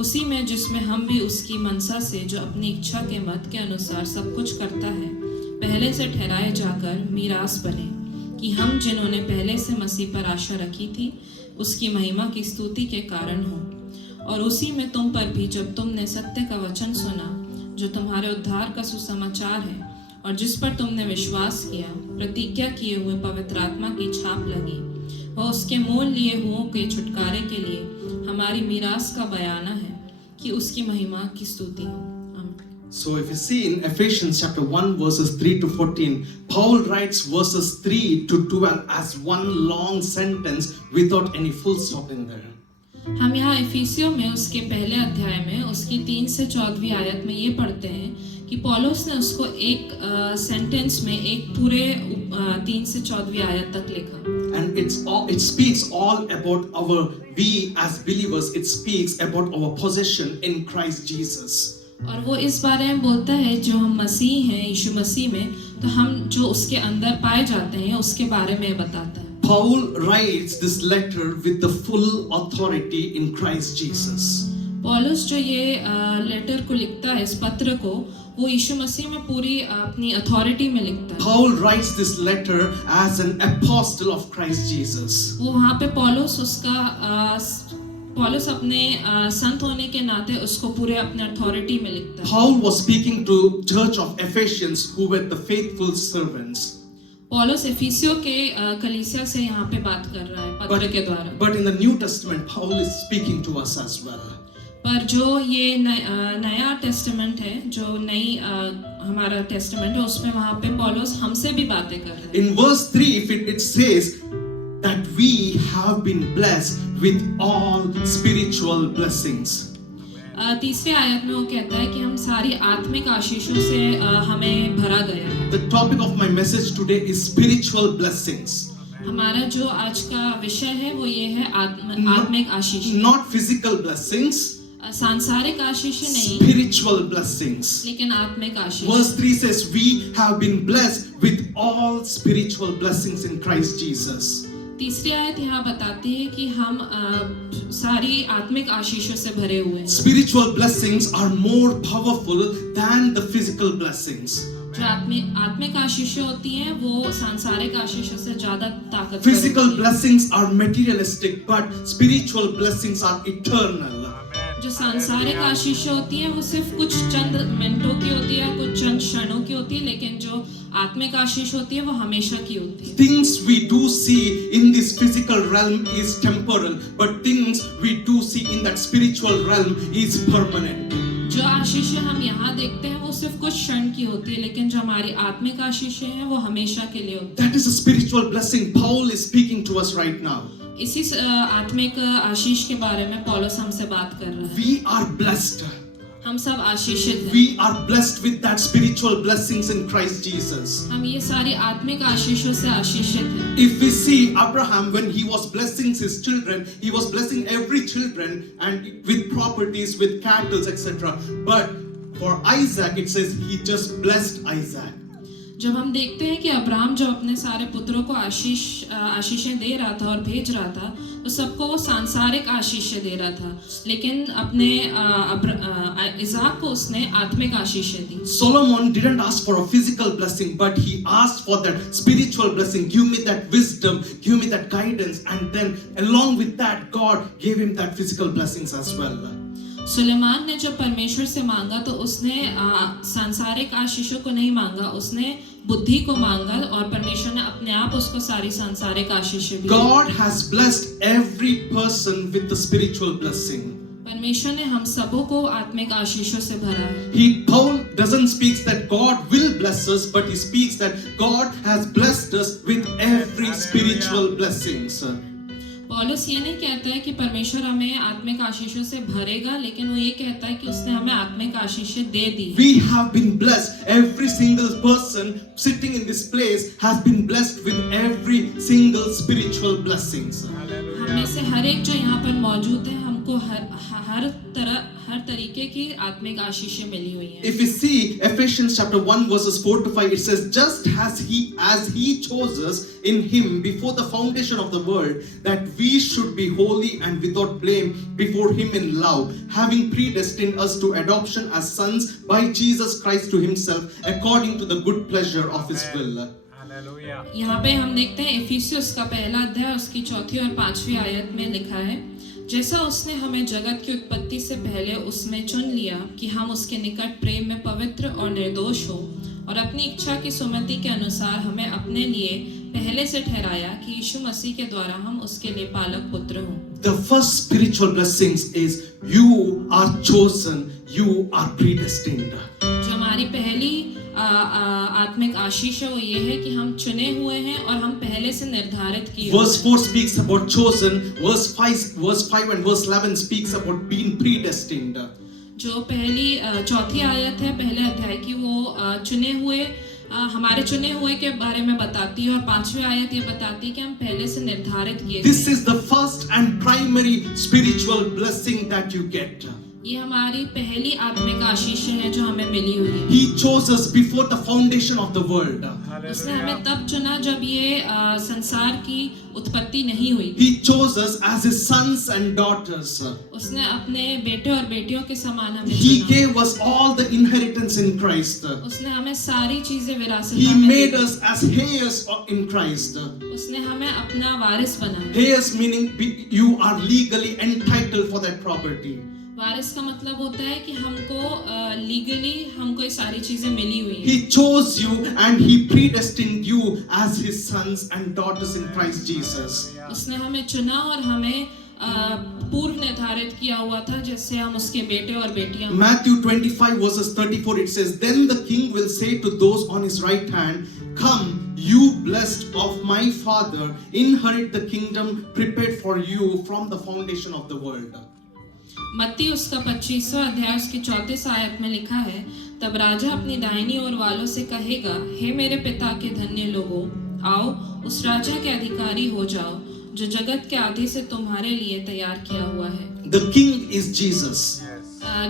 उसी में जिसमें हम भी उसकी मनसा से, जो अपनी इच्छा के मत के अनुसार सब कुछ करता है, पहले से ठहराए जाकर मीरास बने, कि हम जिन्होंने पहले से मसीह पर आशा रखी थी उसकी महिमा की स्तुति के कारण हो। और उसी में तुम पर भी, जब तुमने सत्य का वचन सुना, जो तुम्हारे उद्धार का सुसमाचार है, और जिस पर तुमने विश्वास किया, प्रतिज्ञा किए हुए पवित्र आत्मा की छाप लगी, वह उसके मोल लिए हुओं के छुटकारे के लिए हमारी मीरास का बयाना है, कि उसकी महिमा की स्तुति हो। So if you see in Ephesians chapter 1 verses 3 to 14, Paul writes verses 3 to 12 as one long sentence without any full stop in there. हम यहाँ इफिसियों में उसके पहले अध्याय में उसकी 3 से 14वीं आयत में ये पढ़ते हैं कि पौलुस ने उसको एक सेंटेंस में एक पूरे 3 से 14वीं आयत तक लिखा। And it speaks all about we as believers, it speaks about our possession in Christ Jesus. और वो इस बारे में बोलता है, जो हम मसीह हैं, यीशु मसीह में, तो हम जो उसके अंदर पाए जाते हैं उसके बारे में बताता है। Paul writes this letter with the full authority in Christ Jesus. पौलुस जो ये लेटर को लिखता है, इस पत्र को, वो यीशु मसीह में पूरी अपनी अथॉरिटी में लिखता है। Paul writes this letter as an apostle of Christ Jesus. वो वहाँ पे पौलुस अपने संत होने के नाते उसको पूरे अपने अथॉरिटी में लिखता है। Paul was speaking to church of Ephesians who were the faithful servants. पौलुस एफिसियों के कलीसिया से यहाँ पे बात कर रहा है पत्र के द्वारा। But in the New Testament, Paul is speaking to us as well. पर जो ये नया टेस्टामेंट है, जो नई हमारा टेस्टामेंट है, उसमें वहाँ पे पौलुस हमसे भी बातें कर रहा है। In verse 3, it says that we have been blessed with all spiritual blessings. तीसरे आयत में वो कहता है कि हम सारी आत्मिक आशीषों से हमें भरा गया है। The topic of my message today is spiritual blessings. हमारा जो आज का विषय है वो ये है आत्मिक आशीष। Not physical blessings. सांसारिक आशीष नहीं, spiritual blessings. लेकिन आत्मिक आशीष। Verse 3 says we have been blessed with all spiritual blessings in Christ Jesus. तीसरी आयत यहाँ बताती है कि हम सारी आत्मिक आशीषों से भरे हुए हैं। Spiritual blessings are more powerful than the physical blessings. जो आत्मिक आशीषें होती हैं वो सांसारिक आशीषों से ज्यादा ताकतवर। Physical blessings are materialistic, but spiritual blessings are eternal. जो सांसारिक आशीषें होती हैं वो सिर्फ कुछ चंद मिनटों की होती है, कुछ चंद क्षणों की होती है, लेकिन जो आत्मिक आशीष होती है वो हमेशा की होती है। Things we do see in this physical realm is temporal, but things we do see in that spiritual realm is permanent. जो आशीषें हम यहाँ देखते हैं वो सिर्फ कुछ क्षण की होती है, लेकिन जो हमारी आत्मिक आशीषें हैं वो हमेशा के लिए होती है। That is a spiritual blessing Paul is speaking to us right now. इसी आत्मिक आशीष के बारे में पौलुस हमसे बात कर रहा है। We are blessed. हम सब आशीषित हैं। We are blessed with that spiritual blessings in Christ Jesus. हम ये सारी आत्मिक आशीषों से आशीषित हैं। If we see Abraham, when he was blessing his children, he was blessing every children and with properties, with cattle, etc. But for Isaac, it says he just blessed Isaac. जब हम देखते हैं कि अब्राहम जो अपने सारे पुत्रों को आशीषें दे रहा था और भेज रहा था, तो सबको वो सांसारिक आशीषें दे रहा था, लेकिन अपने इज़ाक को उसने आत्मिक आशीषें दी। Solomon didn't ask for a physical blessing, but he asked for that spiritual blessing. Give me that wisdom, give me that guidance, and then along with that, God gave him that physical blessings as well. Suleman ने जब परमेश्वर से मांगा तो उसने सांसारिक आशीषों को नहीं मांगा, उसने बुद्धि को मांगा और परमेश्वर ने अपने आप उसको सारी सांसारिक आशीषें दी। God has blessed every person with the spiritual blessing. परमेश्वर ने हम सबों को आत्मिक आशीषों से भरा है। Paul doesn't speak that God will bless us, but he speaks that God has blessed us with every spiritual blessing. पौलुस ये नहीं कहता है कि परमेश्वर हमें आत्मिक आशीषों से भरेगा, लेकिन वो ये कहता है कि उसने हमें आत्मिक आशीषें दे दी है। We have been blessed. Every single person sitting in this place has been blessed with every single spiritual blessings. हम में से हर एक जो यहाँ पर मौजूद है, हमको हर तरीके की आत्मिक आशीषें मिली हुई हैं। If we see Ephesians chapter 1 verses 4 to 5, it says, just as he chose us in him before the foundation of the world, that we should be holy and without blame before him in love, having predestined us to adoption as sons by Jesus Christ to himself, according to the good pleasure of his will. Hallelujah. यहाँ पे हम देखते हैं Ephesians का पहला अध्याय उसकी 4 और 5वीं आयत में लिखा है, जैसा उसने हमें जगत की उत्पत्ति से पहले उसमें चुन लिया कि हम उसके निकट प्रेम में पवित्र और निर्दोष हो, और अपनी इच्छा की सुमति के अनुसार हमें अपने लिए पहले से ठहराया कि यीशु मसीह के द्वारा हम उसके लिए पालक पुत्र हों। The first spiritual blessings is you are chosen, you are predestined. जो हमारी पहली आत्मिक आशीष है वो ये है कि हम चुने हुए हैं और हम पहले से निर्धारित किए हुए Verse 4 speaks about chosen, verse 5 and verse 11 speaks about being predestined. जो पहली 4थी आयत है पहले अध्याय की, वो चुने हुए हमारे चुने हुए के बारे में बताती है, और 5वीं आयत ये बताती है कि हम पहले से निर्धारित किए। This is the first and primary spiritual blessing that you get. ये हमारी पहली आत्मिक आशीष है जो हमें मिली हुई है। He chose us before the foundation of the world. उसने हमें तब चुना जब ये संसार की उत्पत्ति नहीं हुई। He chose us as his sons and daughters. उसने अपने बेटे और बेटियों के समान हमें He चुना। gave us all the inheritance in Christ. उसने हमें सारी चीजें विरासत He में made the. us as heirs in Christ. उसने हमें अपना वारिस बनाया। Heirs meaning you are legally entitled for that property. वारिस का मतलब होता है कि हमको लीगली हमको ये सारी चीजें मिली हुई हैं। He chose you and he predestined you as his sons and daughters in Christ Jesus. उसने हमें चुना और हमें पूर्व निर्धारित किया हुआ था जैसे हम उसके बेटे और बेटियां। Matthew 25 verses 34 it says, then the king will say to those on his right hand, come, you blessed of my father, inherit the kingdom prepared for you from the foundation of the world. मत्ती उसका 25वां अध्याय उसकी 34 आयत में लिखा है, तब राजा अपनी दाहिनी ओर वालों से कहेगा, हे मेरे पिता के धन्य लोगों, आओ उस राजा के अधिकारी हो जाओ जो जगत के आदि से तुम्हारे लिए तैयार किया हुआ है। The king is Jesus.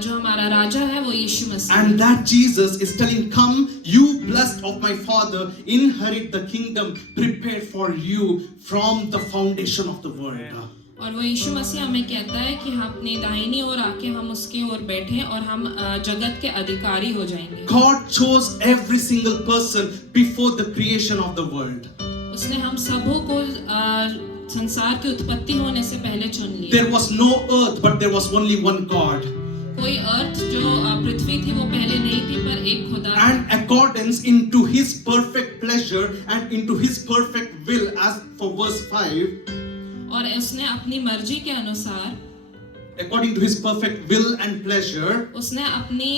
जो हमारा राजा है वो यीशु मसीह। And that Jesus is telling, come, you blessed of my father, inherit the kingdom prepared for you from the foundation of the world. और वो यीशु मसीह हमें कहता है कि हम अपनी दाहिनी ओर आके हम उसके ओर बैठे और हम जगत के अधिकारी हो जाएंगे। God chose every single person before the creation of the world. उसने हम सबों को संसार की उत्पत्ति होने से पहले चुन लिया। There was no earth, but there was only one God. कोई अर्थ जो पृथ्वी थी वो पहले नहीं थी, पर एक खुदा। And accordance into his perfect pleasure and into his perfect will, as for verse 5, और उसने अपनी मर्जी के अनुसार, according to his perfect will and pleasure, उसने अपनी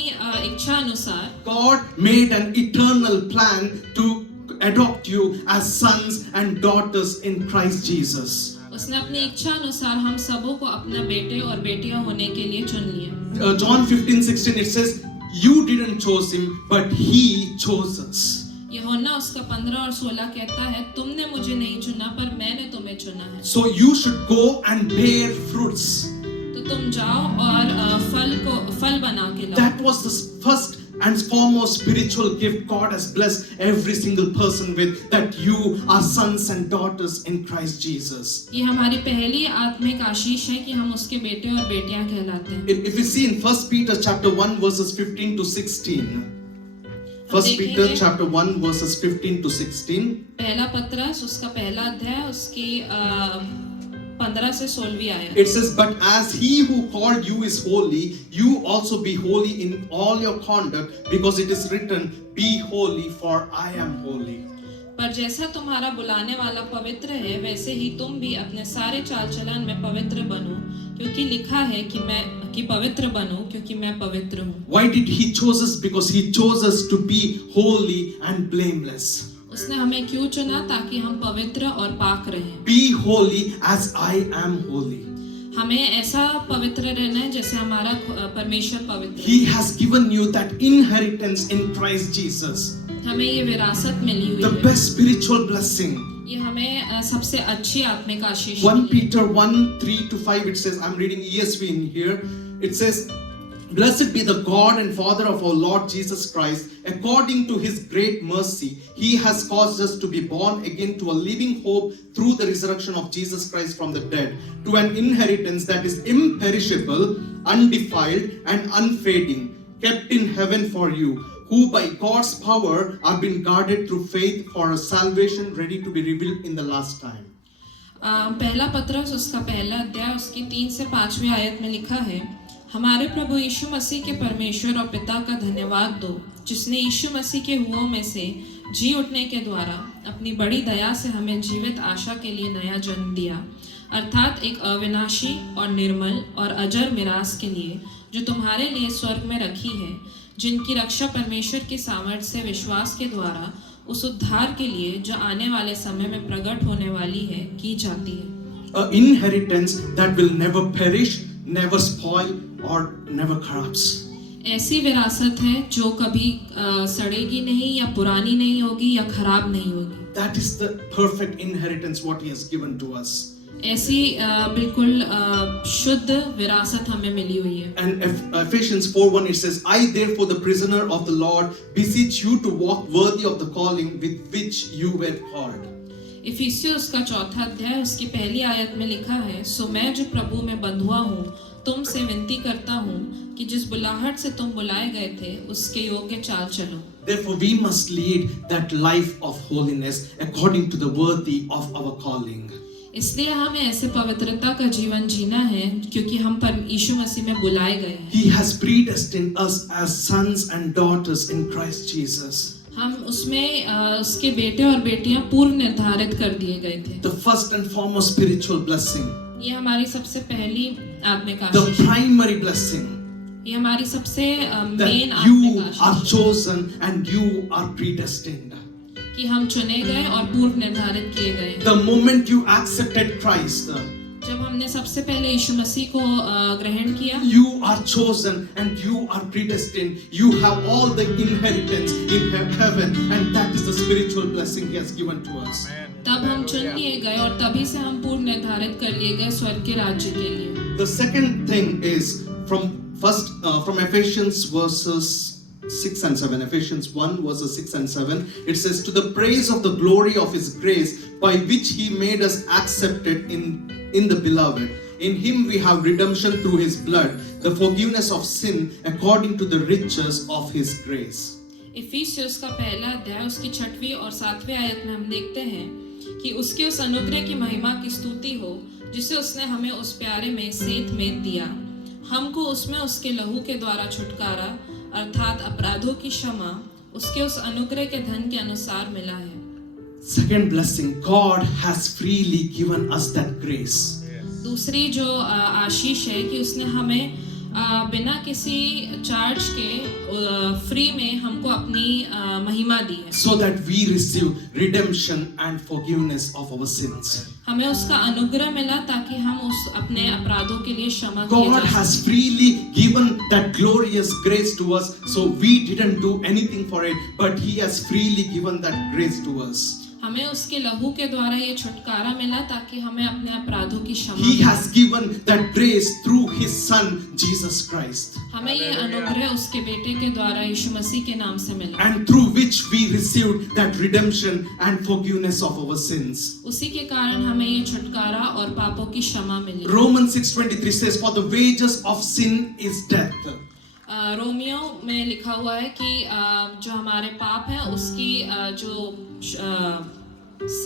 इच्छा अनुसार God made an eternal plan to adopt you as sons and daughters in Christ Jesus. उसने अपनी इच्छा अनुसार हम सबों को अपना बेटे और बेटियां होने के लिए चुन लिया। John 15:16 it says, you didn't choose him, but he chose us. यूहन्ना उसका 15 और 16 कहता है, तुमने मुझे नहीं चुना पर मैंने तुम्हें चुना है। So you should go and bear fruits. तो तुम जाओ और फल बना के लाओ। That was the first and foremost spiritual gift God has blessed every single person with, that you are sons and daughters in Christ Jesus. ये हमारी पहली आत्मिक आशीष है कि हम उसके बेटे और बेटियां कहलाते हैं। If we see in 1 Peter chapter 1 verses 15 to 16. 1 Peter chapter 1 verses 15 to 16. पहला पत्रस उसका पहला अध्याय उसकी 15 से 16वीं आयत। It says, but as he who called you is holy, you also be holy in all your conduct, because it is written, be holy, for I am holy. पर जैसा तुम्हारा बुलाने वाला पवित्र है, वैसे ही तुम भी अपने सारे चाल चलन में पवित्र बनो, क्योंकि लिखा है कि पवित्र बनो क्योंकि मैं पवित्र हूँ। Why did he chose us? Because he chose us to be holy and blameless. उसने हमें क्यों चुना? ताकि हम पवित्र और पाक रहें। Be holy as I am holy. हमें ऐसा पवित्र रहना है जैसे हमारा परमेश्वर पवित्र है। He has given you that inheritance in Christ Jesus. हमें ये विरासत मिली हुई The है। best spiritual blessing. ये हमें सबसे अच्छी आत्मिक आशीष 1 मिली है। Peter 1:3-5 it says, I'm reading ESV in here. It says, Blessed be the God and Father of our Lord Jesus Christ. According to His great mercy, He has caused us to be born again to a living hope through the resurrection of Jesus Christ from the dead, to an inheritance that is imperishable, undefiled, and unfading, kept in heaven for you, who by God's power are being guarded through faith for a salvation ready to be revealed in the last time. पहला पत्रस उसका पहला अध्याय उसकी 3 से 5वीं आयत में लिखा है, हमारे प्रभु यीशु मसीह के परमेश्वर और पिता का धन्यवाद दो, जिसने यीशु मसीह के हुओं में से जी उठने के द्वारा अपनी बड़ी दया से हमें जीवित आशा के लिए नया जन्म दिया, अर्थात एक अविनाशी और निर्मल और अजर मिरास के लिए जो तुम्हारे लिए स्वर्ग में रखी है, जिनकी रक्षा परमेश्वर की सामर्थ्य से विश्वास के द्वारा उस उद्धार के लिए जो आने वाले समय में प्रकट होने वाली है की जाती है। An inheritance that will never perish, never spoil, or never corrupts. ऐसी विरासत है जो कभी सड़ेगी नहीं या पुरानी नहीं होगी या खराब नहीं होगी। That is the perfect inheritance what He has given to us. ऐसी बिल्कुल शुद्ध विरासत हमें मिली हुई है। And Ephesians 4:1 it says, I therefore the prisoner of the Lord beseech you to walk worthy of the calling with which you were called. इफिसियों उसका 4था अध्याय उसकी पहली आयत में लिखा है, सो मैं जो प्रभु में बंधुआ हूँ तुमसे विनती करता हूँ कि जिस बुलाहट से तुम बुलाए गए थे उसके योग्य चाल चलो। Therefore we must lead that life of holiness according to the worthy of our calling. इसलिए हमें ऐसे पवित्रता का जीवन जीना है क्योंकि हम पर यीशु मसीह में बुलाए गए हैं। He has predestined us as sons and daughters in Christ Jesus. हम उसमें उसके बेटे और बेटियां पूर्व निर्धारित कर दिए गए थे। The first and foremost spiritual blessing. ये हमारी सबसे पहली आत्मिक The आशीष, primary blessing. ये हमारी सबसे मेन That आत्मिक you are Ashish chosen and you are predestined. कि हम चुने गए और पूर्व निर्धारित किए गए। The moment you accepted Christ, जब हमने सबसे पहले यीशु मसीह को ग्रहण किया, you are chosen and you are predestined. You have all the inheritance in heaven, and that is the spiritual blessing He has given to us. तब हम चुन लिए गए और तभी से हम पूर्व निर्धारित कर लिए गए स्वर्ग के राज्य के लिए। The second thing is from Ephesians verses 6 and 7. Ephesians 1 verses 6 and 7. It says, to the praise of the glory of His grace, by which He made us accepted in the beloved. In Him we have redemption through His blood, the forgiveness of sin according to the riches of His grace. इफिसियों का पहला अध्याय उसकी 6वीं और 7वीं आयत में हम देखते हैं कि उसके उस अनुग्रह की महिमा की स्तुति हो जिसे उसने हमें उस प्यारे में सेंत में दिया, हमको उसमें उसके लहू के द्वारा छुटकारा अर्थात अपराधों की क्षमा उसके उस अनुग्रह के धन के अनुसार मिला है। Second blessing, God has freely given us that grace. दूसरी जो आशीष है कि उसने हमें बिना किसी चार्ज के फ्री में हमको अपनी महिमा दी है, So that we receive redemption and forgiveness of our sins. हमें उसका अनुग्रह मिला ताकि हम उस अपने अपराधों के लिए क्षमा किए God जा has freely given that glorious grace to us, so we didn't do anything for it, but He has freely given that grace to us. हमें उसके लहू के द्वारा ये छुटकारा मिला ताकि हमें अपने अपराधों की क्षमा He मिले। has given that grace through His Son, Jesus Christ, हमें ये अनुग्रह उसके बेटे के द्वारा यीशु मसीह के नाम से मिला, and through which we received that redemption and forgiveness of our sins. उसी के कारण हमें ये छुटकारा और पापों की क्षमा मिली। Romans 6:23 says, for the wages of sin is death. Romeo में लिखा हुआ है कि जो हमारे पाप है उसकी जो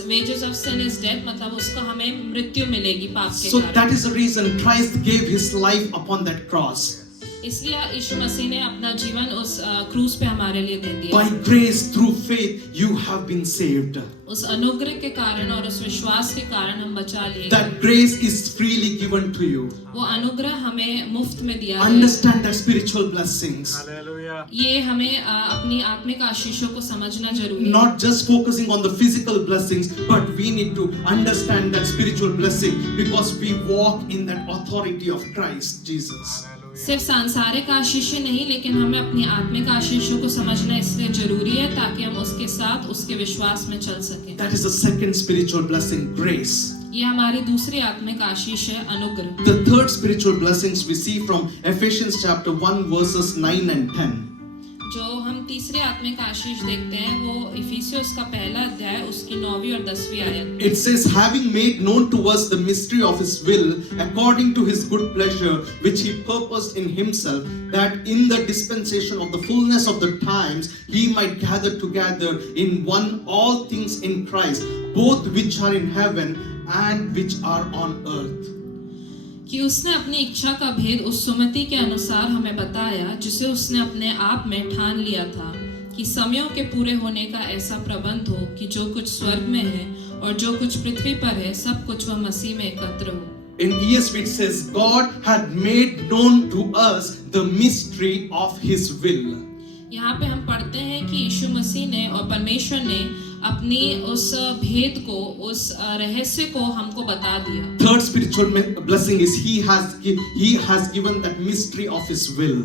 wages of sin is death, मतलब उसका हमें मृत्यु मिलेगी पाप के So कारण। that is the reason Christ gave His life upon that cross. इसलिए यीशु मसीह ने अपना जीवन उस क्रूस पे हमारे लिए दे दिया। By grace through faith, you have been saved. उस अनुग्रह के कारण और उस विश्वास के कारण हम बचा लिए। That grace is freely given to you. वो अनुग्रह हमें मुफ्त में दिया गया। Understand that spiritual blessings. Hallelujah. ये हमें अपनी आत्मिक आशीषों को समझना जरूरी है। Not just focusing on the physical blessings, but we need to understand that spiritual blessing because we walk in that authority of Christ Jesus. सिर्फ सांसारिक आशीष नहीं, लेकिन हमें अपनी आत्मिक आशीषों को समझना इसलिए जरूरी है ताकि हम उसके साथ उसके विश्वास में चल सकें। That is the second spiritual blessing, grace. ये हमारी दूसरी आत्मिक आशीष है, अनुग्रह। The third spiritual blessings we see from Ephesians chapter 1 verses 9 and 10. जो हम तीसरे आत्मिक आशीष देखते हैं वो इफिसियोस का पहला अध्याय उसकी 9वीं और 10वीं आयत। It says, having made known to us the mystery of his will, according to his good pleasure, which he purposed in himself, that in the dispensation of the fullness of the times, he might gather together in one all things in Christ, both which are in heaven and which are on earth. कि उसने अपनी इच्छा का भेद उस सुमति के अनुसार हमें बताया, जिसे उसने अपने आप में ठान लिया था कि समयों के पूरे होने का ऐसा प्रबंध हो कि जो कुछ स्वर्ग में है और जो कुछ पृथ्वी पर है, सब कुछ वह मसीह में एकत्र हो। In ESV it says, God had made known to us the mystery of his will. यहाँ पे हम पढ़ते हैं कि यीशु मसीह ने और परमेश्वर ने अपनी उस भेद को, उस रहस्य को हमको बता दिया। Third spiritual blessing is he has given that mystery of his will.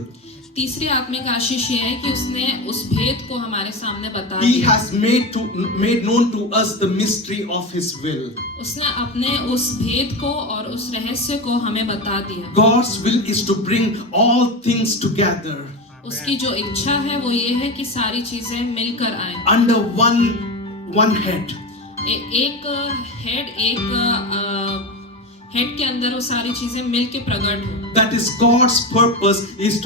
तीसरी आत्मिक आशीष ये है कि उसने उस भेद को हमारे सामने बता He दिया। has made known to us the mystery of his will. उसने अपने उस भेद को और उस रहस्य को हमें बता दिया। God's will is to bring all things together उसकी जो इच्छा है वो ये है कि सारी चीजें मिलकर आए, under one head. एक हेड के अंदर वो सारी चीजें मिलके प्रकट हो। That is God's purpose is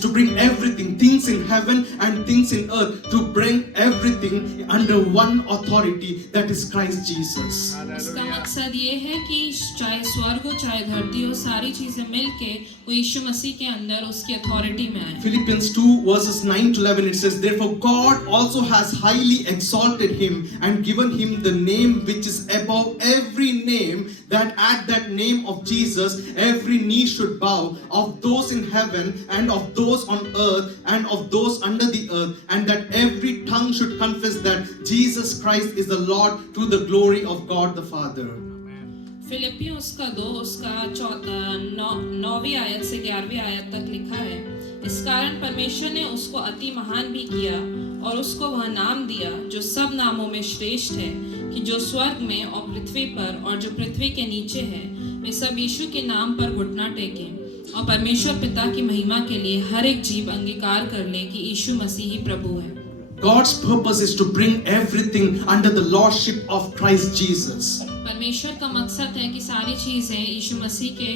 to bring everything, things in heaven and things in earth, to bring everything under one authority, that is Christ Jesus. इसका मकसद ये है कि चाहे स्वर्ग हो चाहे धरती हो, सारी चीजें मिलके वो यीशु मसीह के अंदर उसकी अथॉरिटी में आए। Philippians 2 verses 9 to 11 it says, therefore God also has highly exalted him and given him the name which is above every name, that at that name of Jesus every knee should bow, of those in heaven and of those on earth and of those under the earth, and that every tongue should confess that Jesus Christ is the Lord, to the glory of God the Father. फिलिपियों उसका 2 उसका 9वीं आयत से 11वीं आयत तक लिखा है, इस कारण परमेश्वर ने उसको अति महान भी किया और उसको वह नाम दिया जो सब नामों में श्रेष्ठ है, कि जो स्वर्ग में और पृथ्वी पर और जो पृथ्वी के नीचे है, वे सब यीशु के नाम पर घुटना टेकें और परमेश्वर पिता की महिमा के लिए हर एक जीव अंगीकार कर ले कि यीशु मसीह ही प्रभु है। God's purpose is to bring everything under the lordship of Christ Jesus. परमेश्वर का मकसद है कि सारी चीजें यीशु मसीह के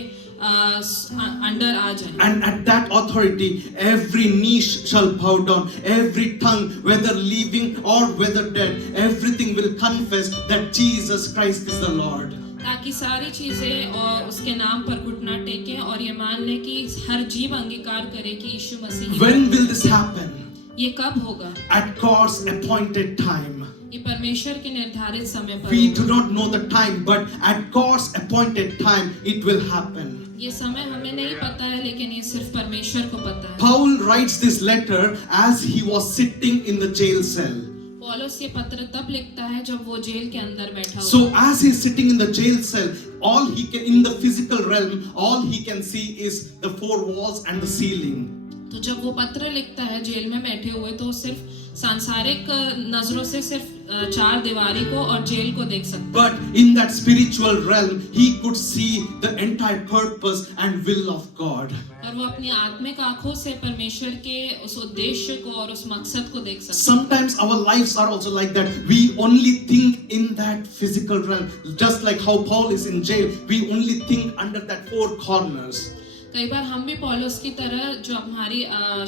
अंडर आ जाएं। And at that authority, every knee shall bow down, every tongue, whether living or whether dead, everything will confess that Jesus Christ is the Lord. ताकि सारी चीजें और उसके नाम पर घुटना टेकें और ये मान ले कि हर जीव अंगीकार करे कि यीशु मसीह ही। When will this happen? ये कब होगा? At God's appointed time. ये परमेश्वर के निर्धारित समय पर We होगा। do not know the time, but at God's appointed time, it will happen. ये समय हमें नहीं पता है, लेकिन ये सिर्फ परमेश्वर को पता है। Paul writes this letter as he was sitting in the jail cell. पौलुस ये पत्र तब लिखता है जब वो जेल के अंदर बैठा हुआ। So as he's sitting in the jail cell, all he can, in the physical realm, all he can see is the four walls and the ceiling. तो जब वो पत्र लिखता है जेल में बैठे हुए, तो सिर्फ सांसारिक नजरों से सिर्फ 4 दीवारी को और जेल को देख सकता है। But in that spiritual realm, he could see the entire purpose and will of God. और वो अपनी आत्मिक आंखों से परमेश्वर के उस उद्देश्य को और उस मकसद को देख सकता है। Sometimes our lives are also like that. We only think in that physical realm, just like how Paul is in jail. We only think under that 4 corners. कई बार हम भी पौलुस की तरह जो हमारी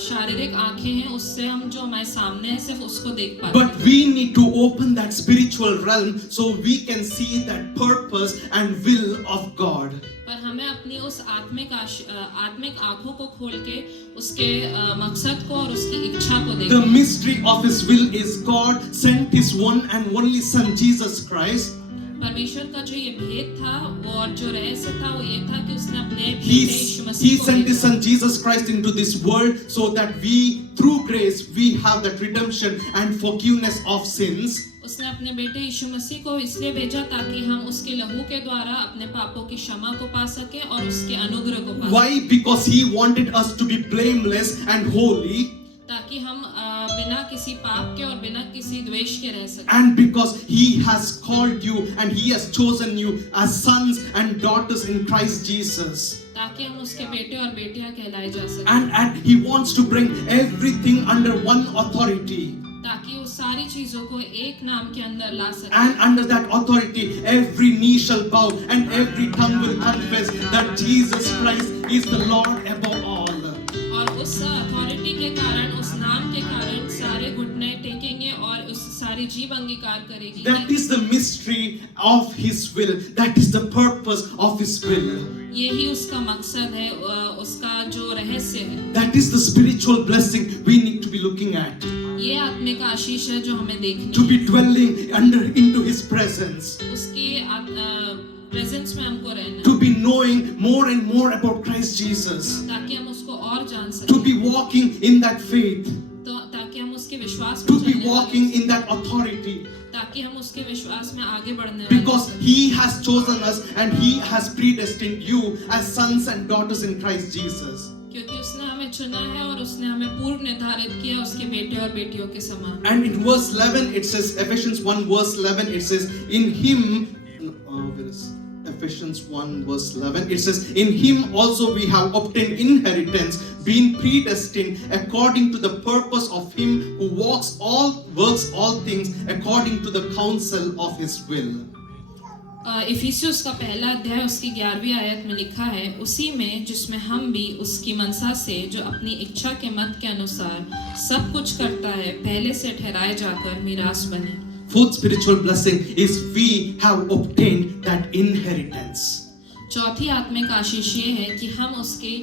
शारीरिक आंखें हैं उससे हम जो हमारे सामने है सिर्फ उसको देख पाते हैं। But we need to open that spiritual realm so we can see that purpose and will of God. पर हमें अपनी उस आत्मिक आंखों को खोल के उसके मकसद को और उसकी इच्छा को The देखना। mystery of His will is God sent His one and only Son Jesus Christ. परमेश्वर का जो ये भेद था वो और जो रहस्य था वो ये था कि उसने अपने He बेटे यीशु मसीह को sent His भेजा। Son Jesus Christ into this world so that we, through grace, we have that redemption and forgiveness of sins. उसने अपने बेटे यीशु मसीह को इसलिए भेजा ताकि हम उसके लहू के द्वारा अपने पापों की क्षमा को पा सके और उसके अनुग्रह को पा Why? Because He wanted us to be blameless and holy. ताकि हम बिना किसी पाप के और बिना किसी द्वेष के रह सकें। And because He has called you and He has chosen you as sons and daughters in Christ Jesus. ताकि हम उसके बेटे और बेटियां कहलाए जा सकें। And He wants to bring everything under one authority. ताकि वो सारी चीजों को एक नाम के अंदर ला सके। And under that authority, every knee shall bow and every tongue will confess that Jesus Christ is the Lord above all. और उस अथॉरिटी के कारण, उस नाम के कारण सारे घुटने टेकेंगे और उस सारी जीभ अंगीकार करेगी। That is the mystery of His will. That is the purpose of His will. यही उसका मकसद है, उसका जो रहस्य है। That is the spiritual blessing we need to be looking at. ये आत्मिक आशीष है जो हमें देखनी To be है। dwelling into His presence. उसकी प्रेजेंस में हमको रहना To be knowing more and more about Christ Jesus. ताकि हम उसको और जान To सकें, be walking in that faith. तो ताकि हम उसके विश्वास To में be चलने walking वाले, in that authority. ताकि हम उसके विश्वास में आगे बढ़ने वाले Because हों। He has chosen us and He has predestined you as sons and daughters in Christ Jesus. क्योंकि उसने हमें चुना है और उसने हमें पूर्व निर्धारित किया उसके बेटे और बेटियों के समान। And in verse 11 it says, Ephesians 1 verse 11 it says, in Him, where is Ephesians 1 verse 11, it says, in Him also we have obtained inheritance, being predestined according to the purpose of Him who works all things according to the counsel of His will. इफिसियुस का पहला अध्याय उसकी 11वीं आयत में लिखा है, उसी में जिसमें हम भी उसकी मनसा से जो अपनी इच्छा के मत के अनुसार सब कुछ करता है पहले से ठहराए जाकर मीरास बने। Fourth spiritual blessing is we have obtained that inheritance. चौथी आत्मिक आशीष ये है कि हम उसकी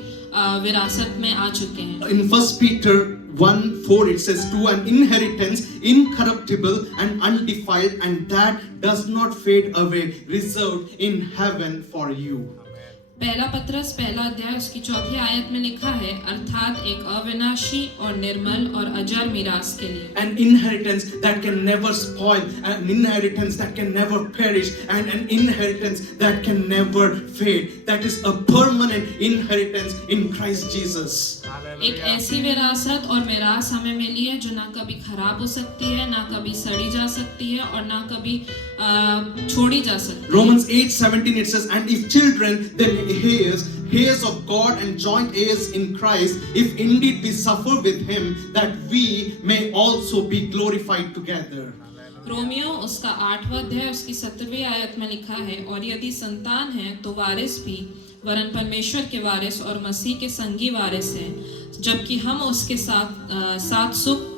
विरासत में आ चुके हैं। In 1 Peter 1:4 it says, to an inheritance incorruptible and undefiled and that does not fade away, reserved in heaven for you. पहला पत्रस पहला अध्याय उसकी चौथी आयत में लिखा है, अर्थात एक अविनाशी और निर्मल और अजर मीरास के लिए। An inheritance that can never spoil, an inheritance that can never perish, and an inheritance that can never fade. That is a permanent inheritance in Christ Jesus. एक ऐसी विरासत और मिरास हमें मिली है जो ना कभी खराब हो सकती है, ना कभी सड़ी जा सकती है और ना कभी छोड़ी जा सकती है। Romans 8:17 it says, and if children then heirs of God and joint heirs in Christ, if indeed we suffer with Him, that we may also be glorified together. Romeo उसका 8वां अध्याय उसकी 17वीं आयत में लिखा है, और यदि संतान है तो वारिस भी, वरन परमेश्वर के वारिस और मसीह के संगी वारिस हैं, जबकि हम उसके साथ सुख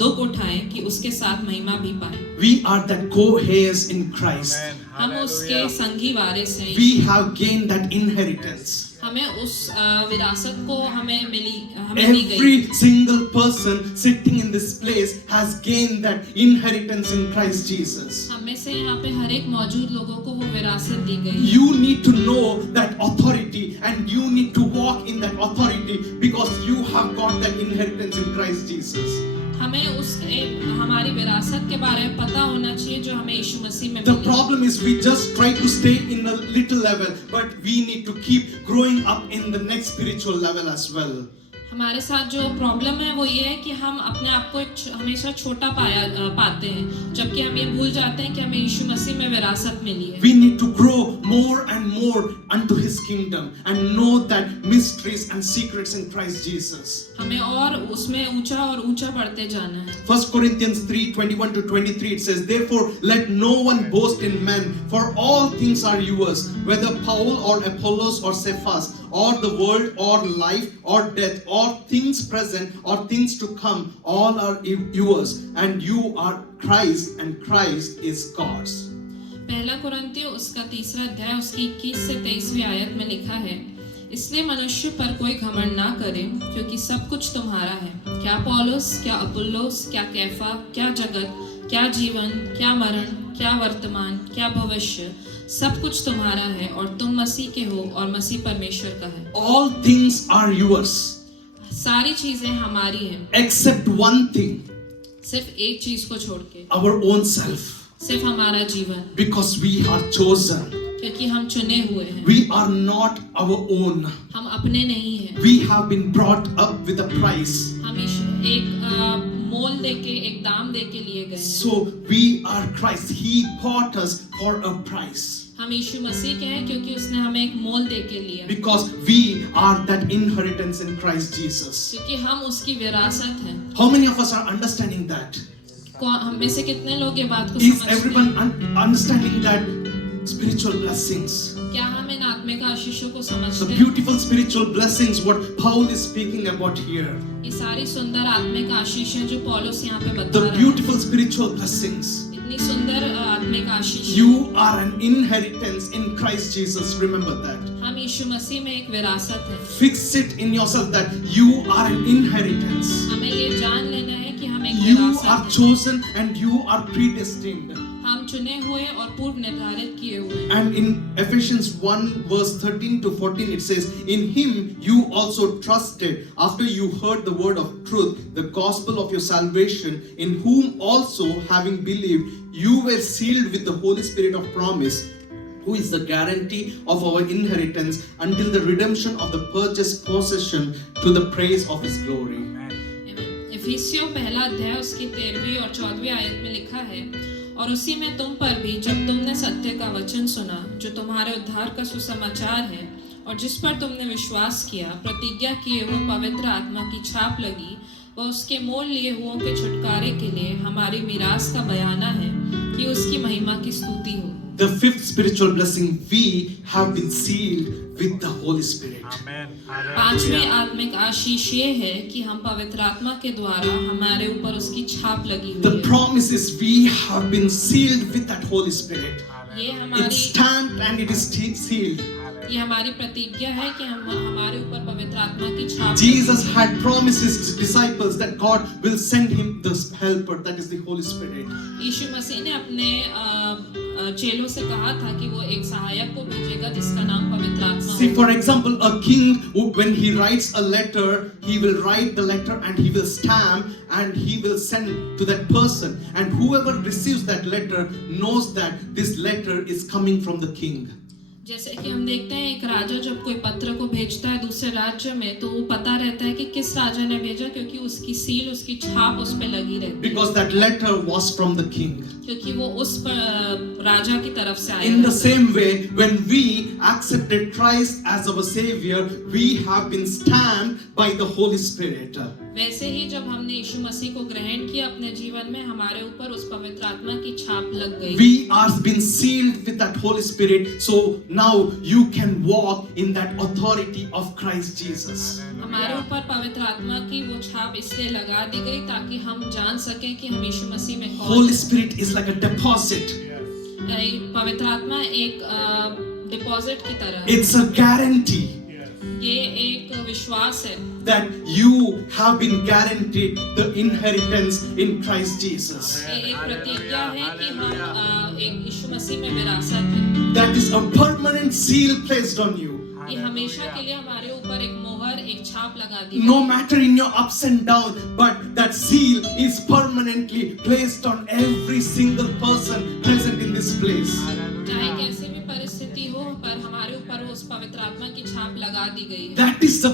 दुख उठाएं कि उसके साथ महिमा भी पाएं। We are that co-heirs in Christ. हम उसके संगी वारिस हैं। We have gained that inheritance. हमें उस विरासत को हमें दी गई। Every single person sitting in this place has gained that inheritance in Christ Jesus. हमें से यहाँ पे हर एक मौजूद लोगों को वो विरासत दी गई। You need to know that authority and you need to walk in that authority because you have got that inheritance in Christ Jesus. हमें हमारी विरासत के बारे में पता होना चाहिए जो हमें यीशु मसीह में The milli. problem is we just try to stay in a little level, but we need to keep growing up in the next spiritual level as well. हमारे साथ जो प्रॉब्लम है वो ये है कि हम अपने आप को हमेशा छोटा पाते हैं, जबकि हम ये भूल जाते हैं कि हमें यीशु मसीह में विरासत मिली है। We need to grow more and more unto His kingdom and know that mysteries and secrets in Christ Jesus. हमें और उसमें ऊंचा और ऊंचा बढ़ते जाना है। 1 Corinthians 3:21 to 23 it says, "Therefore let no one boast in men, for all things are yours, whether Paul or Apollos or Cephas, or the world or life or death or things present or things to come, all are yours, and you are Christ and Christ is God's." पहला कुरिन्थियों उसका 3 अध्याय उसकी 21 से 23वीं आयत में लिखा है, इसलिए मनुष्य पर कोई घमंड ना करे, क्योंकि सब कुछ तुम्हारा है। क्या पौलुस, क्या अपुल्लोस, क्या कैफा, क्या जगत, क्या जीवन, क्या मरण, क्या वर्तमान, क्या भविष्य, सब कुछ तुम्हारा है, और तुम मसीह के हो और मसीह परमेश्वर का है। All things are yours सारी चीजें हमारी हैं, except one thing, सिर्फ एक चीज को छोड़ के, our own self, सिर्फ हमारा जीवन, because we are chosen. क्योंकि हम चुने हुए हैं। We are not our own. हम अपने नहीं हैं। We have been brought up with a price. हम एक मोल देके, एक दाम देके लिए गए हैं। So we are Christ. He bought us for a price. हम यीशु मसीह के हैं क्योंकि उसने हमें एक मोल देके लिया, Because we are that inheritance in Christ Jesus. क्योंकि हम उसकी विरासत हैं। How many of us are understanding that? हम में से कितने लोग ये बात को Is समझते everyone हैं? understanding that spiritual blessings? क्या हम इन आत्मिक आशीषों को The समझते हैं? beautiful spiritual blessings what Paul is speaking about here. ये सारी सुंदर आत्मिक आशीषें जो पौलुस यहाँ पे बता The रहा है, beautiful spiritual blessings. इतनी सुंदर आत्मिक आशीष। You are an inheritance in Christ Jesus. Remember that. हम यीशु मसीह में एक विरासत है। Fix it in yourself that you are an inheritance. हमें ये जान लेना है कि हम एक You विरासत are हैं। chosen and you are predestined. हम चुने हुए और पूर्व निर्धारित किए हुए हैं। And in Ephesians 1 verse 13 to 14 it says, "In him you also trusted after you heard the word of truth, the gospel of your salvation, in whom also having believed you were sealed with the Holy Spirit of promise, who is the guarantee of our inheritance until the redemption of the purchased possession to the praise of his glory." इफिसियों पहला अध्याय उसकी 13वीं और 14वीं आयत में लिखा है, और उसी में तुम पर भी जब तुमने सत्य का वचन सुना, जो तुम्हारे उद्धार का सुसमाचार है, और जिस पर तुमने विश्वास किया, प्रतिज्ञा किए हुए पवित्र आत्मा की छाप लगी, वह उसके मोल लिए हुओं के छुटकारे के लिए हमारी मीरास का बयाना है, कि उसकी महिमा की स्तुति हो। The fifth spiritual blessing, we have been sealed with the Holy Spirit. Amen. पांचवी आत्मिक आशीष ये है कि हम पवित्र आत्मा के द्वारा हमारे ऊपर उसकी छाप लगी हुई The है। promise is we have been sealed with that Holy Spirit. ये It's हमारी stamped and it is sealed. ये हमारी प्रतिज्ञा है कि हम हमारे ऊपर पवित्र आत्मा की छाप। Jesus had promised his disciples that God will send him the helper, that is the Holy Spirit. यीशु मसीह ने अपने चेलों से कहा था कि वो एक सहायक को भेजेगा जिसका नाम पवित्र आत्मा See, है। for example, a king, when he writes a letter, he will write the letter and he will stamp and he will send to that person. And whoever receives that letter knows that this letter is coming from the king. जैसे कि हम देखते हैं एक राजा जब कोई पत्र को भेजता है दूसरे राज्य में, तो वो पता रहता है कि किस राजा ने भेजा, क्योंकि उसकी सील, उसकी छाप उस पे लगी रहती है, Because that letter was from the king. क्योंकि वो उस राजा की तरफ से आया In the होता है। same way, when we accepted Christ as our Savior, we have been stamped by the Holy Spirit. वैसे ही जब हमने यीशु मसीह को ग्रहण किया अपने जीवन में, हमारे ऊपर उस पवित्र आत्मा की छाप लग गई। We are been sealed with that Holy Spirit, so now you can walk in that authority of Christ Jesus. हमारे ऊपर पवित्र आत्मा की वो छाप इसलिए लगा दी गई ताकि हम जान सकें कि हम यीशु मसीह में कौन Holy हैं। Spirit is like a deposit. पवित्र आत्मा एक डिपॉजिट की तरह है। It's a guarantee ये एक विश्वास है that you have been guaranteed the inheritance in Christ Jesus. ये एक प्रतिज्ञा है कि हम एक यीशु मसीह में विरासत है। That is a permanent seal placed on you. ये हमेशा के लिए हमारे ऊपर एक मोहर, एक छाप लगा दी। No matter in your ups and downs, but that seal is permanently placed on every single person present in this place. चाहे कैसी भी परिस्थिति हो, पर हमारे ऊपर उस पवित्र आत्मा की छाप लगा दी गई है। That is the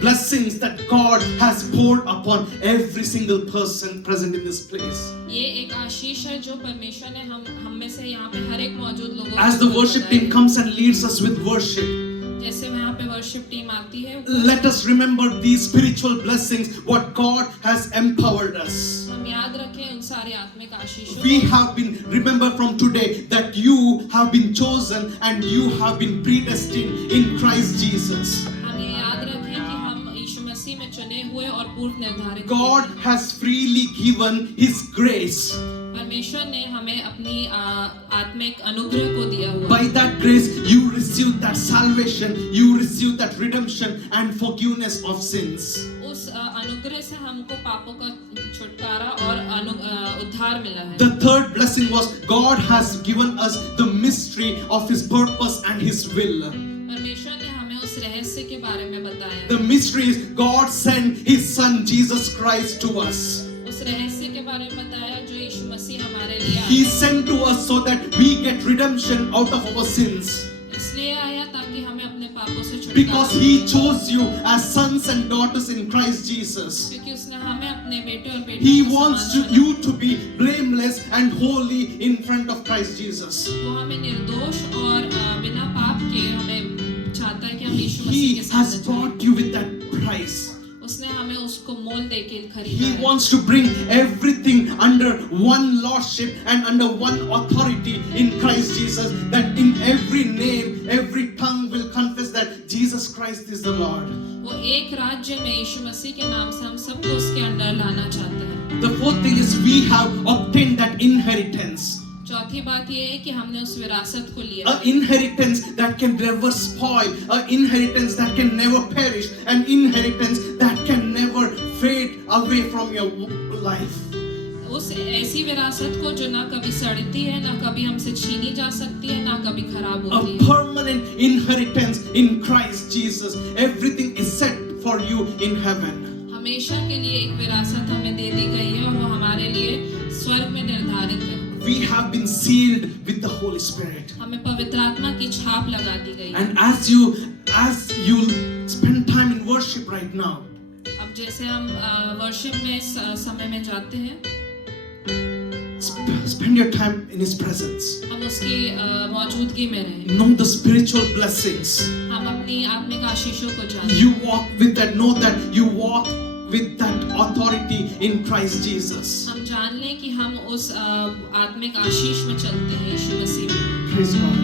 blessings that God has poured upon every single person present in this place. ये एक आशीष है जो परमेश्वर ने हम में से यहाँ पे हर एक मौजूद लोगों As the worship team comes and leads us with worship, जैसे यहाँ पे वर्शिप टीम आती है, let us remember these spiritual blessings, what God has empowered us. हम याद रखें उन सारे आत्मिक आशीषों We को। have been, remember from today, that you have been chosen and you have been predestined in Christ Jesus. हम ये याद रखें कि हम यीशु मसीह में चुने हुए और पूर्व निर्धारित God हैं। has freely given His grace. परमेश्वर ने हमें अपनी आत्मिक अनुग्रह को दिया हुआ। By that grace, you receive that salvation, you receive that redemption and forgiveness of sins. उस अनुग्रह से हमको पापों का छुटकारा और उद्धार मिला है। The third blessing was God has given us the mystery of His purpose and His will. परमेश्वर ने हमें उस रहस्य के बारे में बताया। The mystery is God sent His Son Jesus Christ to us. उस रहस्य के बारे में बताया जो यीशु मसीह हमारे लिए आया। He sent to us so that we get redemption out of our sins. इसलिए आया ताकि हमें अपने पापों से छुटकारा Because He chose you as sons and daughters in Christ Jesus. क्योंकि उसने हमें अपने बेटे और बेटियों He के wants समान चुना। you to be blameless and holy in front of Christ Jesus. वो हमें निर्दोष और बिना पाप के हमें चाहता है कि हम यीशु He मसीह के has साथ bought you with that price. उसने हमें उसको मोल देके खरीदा He है। wants to bring everything under one lordship and under one authority in Christ Jesus, that in every name, every tongue will confess that Jesus Christ is the Lord. वो एक राज्य में यीशु मसीह के नाम से हम सबको उसके अंडर लाना चाहता है। The fourth thing is we have obtained that inheritance. चौथी बात ये है कि हमने उस विरासत को लिया। An inheritance that can never spoil, an inheritance that can never perish, an inheritance that can never fade away from your life. उस ऐसी विरासत को जो ना कभी सड़ती है, ना कभी हमसे छीनी जा सकती है, ना कभी खराब होती A है। permanent inheritance in Christ Jesus. Everything is set for you in heaven. हमेशा के लिए एक विरासत हमें दे दी गई है और वो हमारे लिए स्वर्ग में निर्धारित है। We have been sealed with the Holy Spirit. हमें पवित्र आत्मा की छाप लगा दी गई है। And as you spend time in worship right now, अब जैसे हम वर्शिप में इस समय में जाते हैं, spend your time in His presence. हम उसकी मौजूदगी में रहें। Know the spiritual blessings. हम अपनी आत्मिक आशीषों को जानें। You walk with that. Know that you walk with that authority in Christ Jesus. हम जान लें कि हम उस आत्मिक आशीष में चलते हैं यीशु मसीह में। Praise God.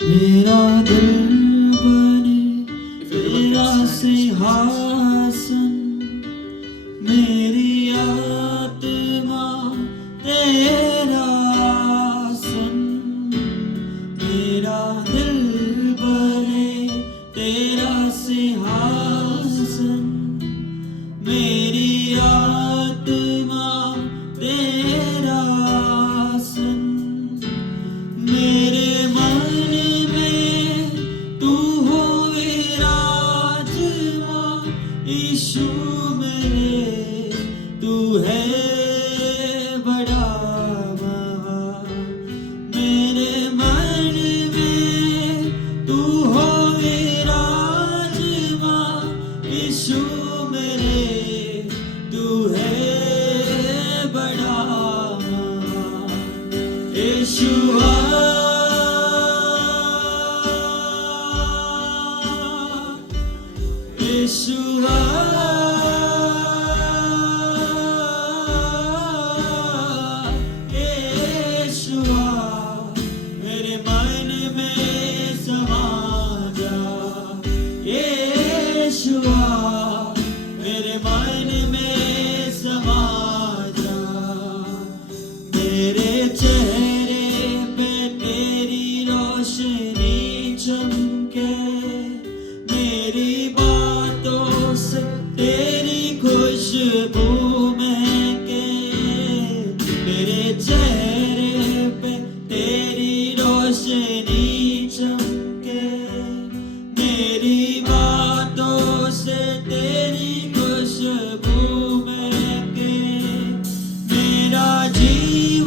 मेरा दिल बने If you तेरा ever feel सिंहासन, मेरी आत्मा तेरा आसन। मेरा दिल बने तेरा सिंहासन, मेरी आत्मा तेरा आसन। मेरे मन में तू हो विराजमान, यीशु मेरे तू है बड़ा महान। मेरे मन में तू हो विराजमान, यीशु मेरे तू है बड़ा महान। यीशुआ यीशुआ यीशुआ, मेरे मन में समा जा। यीशुआ मेरे मन में समा जा। मेरे चेहरे पे तेरी रोशनी चमके, मेरी बातों से तेरी खुशबू महके। मेरे चेहरे पे तेरी रोशनी चमके, मेरी बातों से तेरी खुशबू महके। मेरा जीवन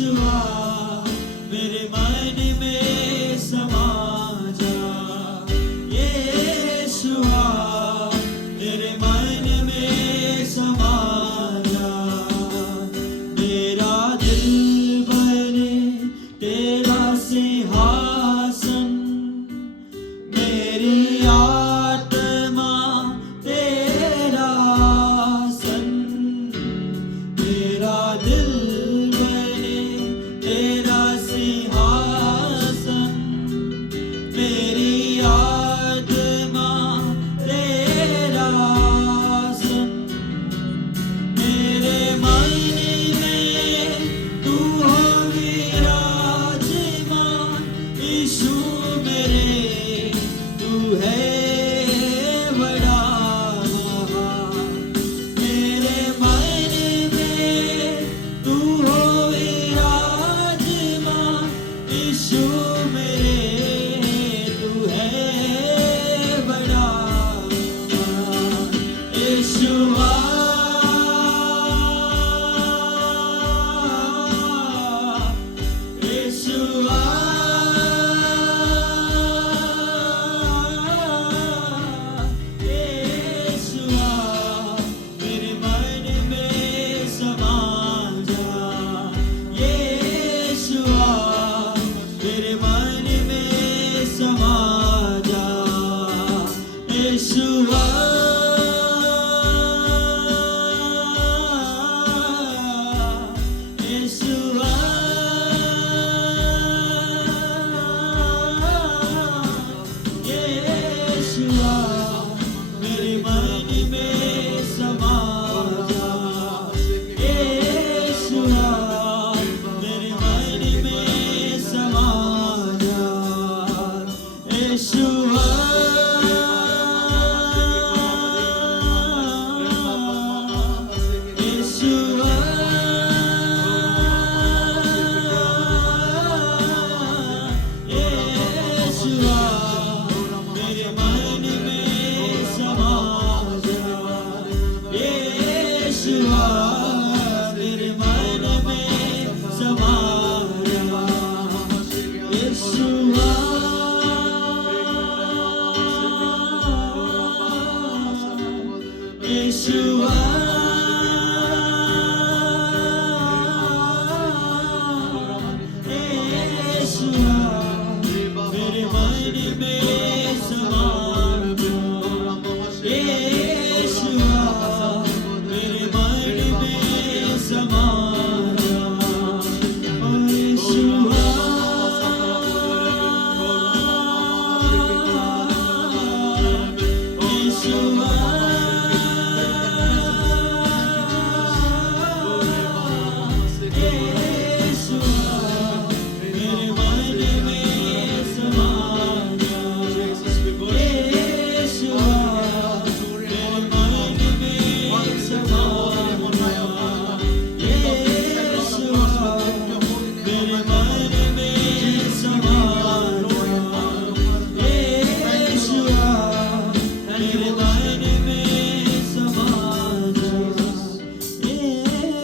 यीशुआ मेरे मन में समा जा, यीशुआ मेरे मन में समा जा, मेरा दिल बने तेरा सिंहासन, मेरी आत्मा तेरा आसन, मेरा दिल बने तेरा सिंहासन, मेरी आत्मा तेरा आसन, मेरे मन में तू हो विराजमान, यीशु मेरे तू है बड़ा महान, मेरे मन में तू हो विराजमान, यीशु मेरे तू है बड़ा महान, यीशुआ यीशुआ यीशुआ मेरे मन में समा जा, यीशुआ मेरे मन में समा जा, यीशुआ यीशुआ यीशुआ मेरे मन में समा जा, यीशुआ मेरे मन में समा जा, यीशुआ यीशुआ यीशुआ मेरे मन में समा जा, यीशुआ मेरे मन में समा जा, यीशुआ यीशुआ यीशुआ मेरे मन में समा जा, यीशुआ मेरे मन में समा जा, ओ यीशुआ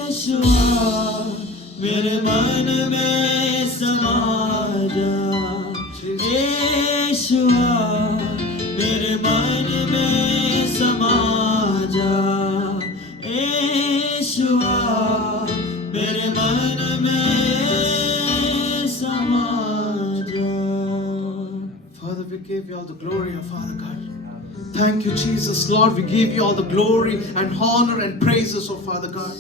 यीशुआ मेरे मन में समा जा, यीशुआ मेरे मन में समा जा, यीशुआ मेरे मन में समा जा। Father, we give you all the glory, oh Father God. Thank you, Jesus. Lord, we give you all the glory and honor and praises, oh Father God.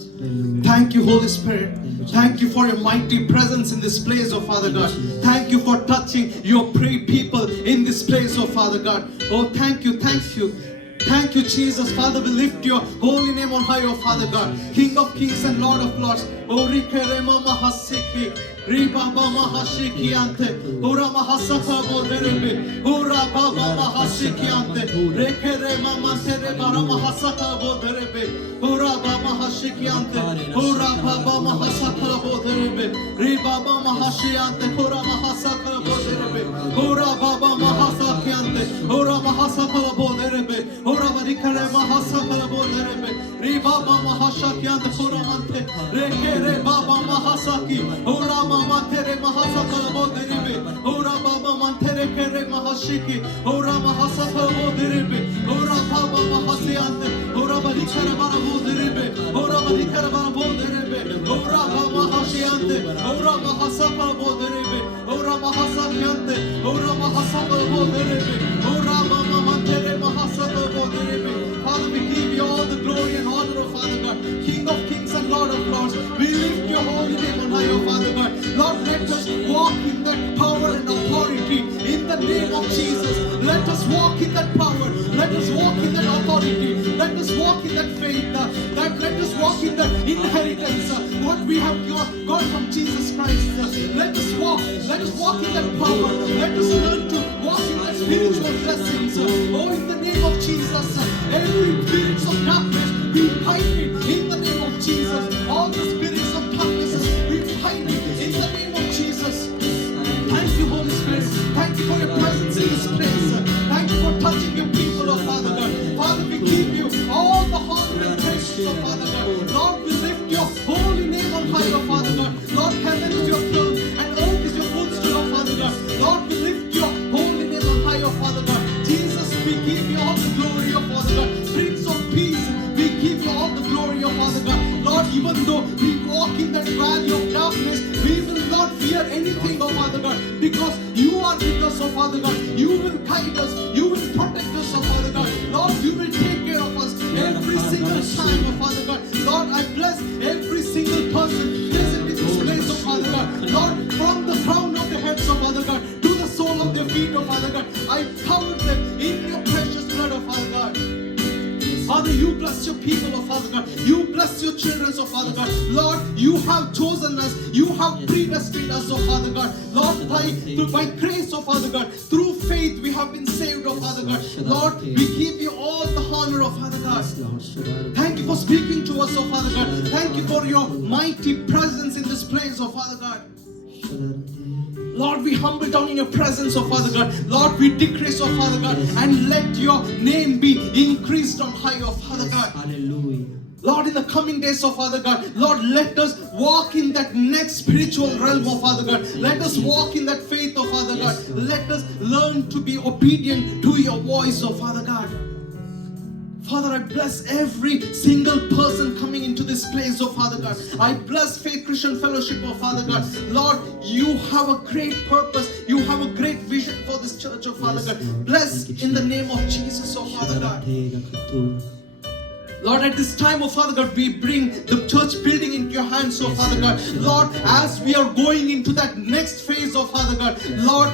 Thank you, Holy Spirit. Thank you for your mighty presence in this place, oh Father God. Thank you for touching your people in this place, oh Father God. Oh, thank you, thank you. Thank you, Jesus. Father, we lift your holy name on high, oh Father God. King of kings and Lord of lords. Oh, Rikerema Mahasiki. Ribaba Mahashiki ante. Ura Mahasaka Boderebe. Ura Baba Mahashiki ante. Rekerema Masere Bara Mahasaka Boderebe. Ura Baba Mahashiki ante. Ura Baba Mahasaka Boderebe. Ribaba Mahashi ante. Ura Mahasaka Boderebe. Ura Baba Mahasaki ante. Ura Mahasaka Boderebe. Ora barikare mahasaka boderebe. Ribaba mahashaki ante. Ura ante. Rekere Baba Mahasaki. Ora mama tere mahasakala bodiribe. Ora baba mantere kere mahashiki. Ora mahasakala bodiribe. Ora baba mahasiante. Ora balikara bara bodiribe. Ora balikara bara bodiribe. Ora baba mahasiante. Ora mahasakala bodiribe. Ora mahasakante. Ora mahasakala bodiribe. Ora mama mantere mahasakala bodiribe. Father, we give you all the glory and honor, oh Father God, King of kings and Lord of lords. We lift your holy name on high, oh Father God. Lord, let us walk in that power and authority in the name of Jesus. Let us walk in that power. Let us walk in that authority. Let us walk in that faith. Let us walk in that inheritance. What we have got from Jesus Christ. Let us walk. Let us walk in that power. Let us learn to walk in that spiritual blessings. Oh, in the name of Jesus. Every spirit of darkness, we fight it in the name of Jesus. All the spirits of darkness, we fight it in the name of Jesus. Thank you, Holy Spirit. Thank you for your presence in this place. Thank you for touching your people, oh Father God. Father, we give you all the honor and praise, oh Father God. Lord, we lift your holy name on high, oh Father God. Lord, heaven is your throne and earth is your footstool, oh Father God. Lord, we lift your holy name on high, oh Father God. Jesus, we give you all the glory, oh Father God. Prince of Peace, we give you all the glory, oh Father God. Lord, even though we walk in that valley of darkness, we will not fear anything, oh Father God, because you are with us, oh Father God. You will guide us, you will protect us, oh Father God. Lord, you will take care of us every single time, oh Father God. Lord, I bless every single person present in this place, oh Father God. Lord, from the crown of their heads, oh Father God, to the sole of their feet, oh Father God, I cover them in your precious blood, oh Father God. Father, you bless your people, oh Father God. You bless your children, oh Father God. Lord, you have chosen us. You have predestined us, oh Father God. Lord, by grace, oh Father God, through faith we have been saved, oh Father God. Lord, we give you all the honor, oh Father God. Thank you for speaking to us, oh Father God. Thank you for your mighty presence in this place, oh Father God. Lord, we humble down in your presence, oh Father God. Lord, we decrease, oh Father God, and let your name be increased on high, oh Father God. Hallelujah. Lord, in the coming days, oh Father God, Lord, let us walk in that next spiritual realm, oh Father God. Let us walk in that faith, oh Father God. Let us learn to be obedient to your voice, oh Father God. Father, I bless every single person coming into this place, oh Father God. I bless Faith Christian Fellowship, oh Father God. Lord, you have a great purpose. You have a great vision for this church, oh Father God. Bless in the name of Jesus, oh Father God. Lord, at this time, oh Father God, we bring the church building into your hands, oh Father God. Lord, as we are going into that next phase, oh Father God, Lord,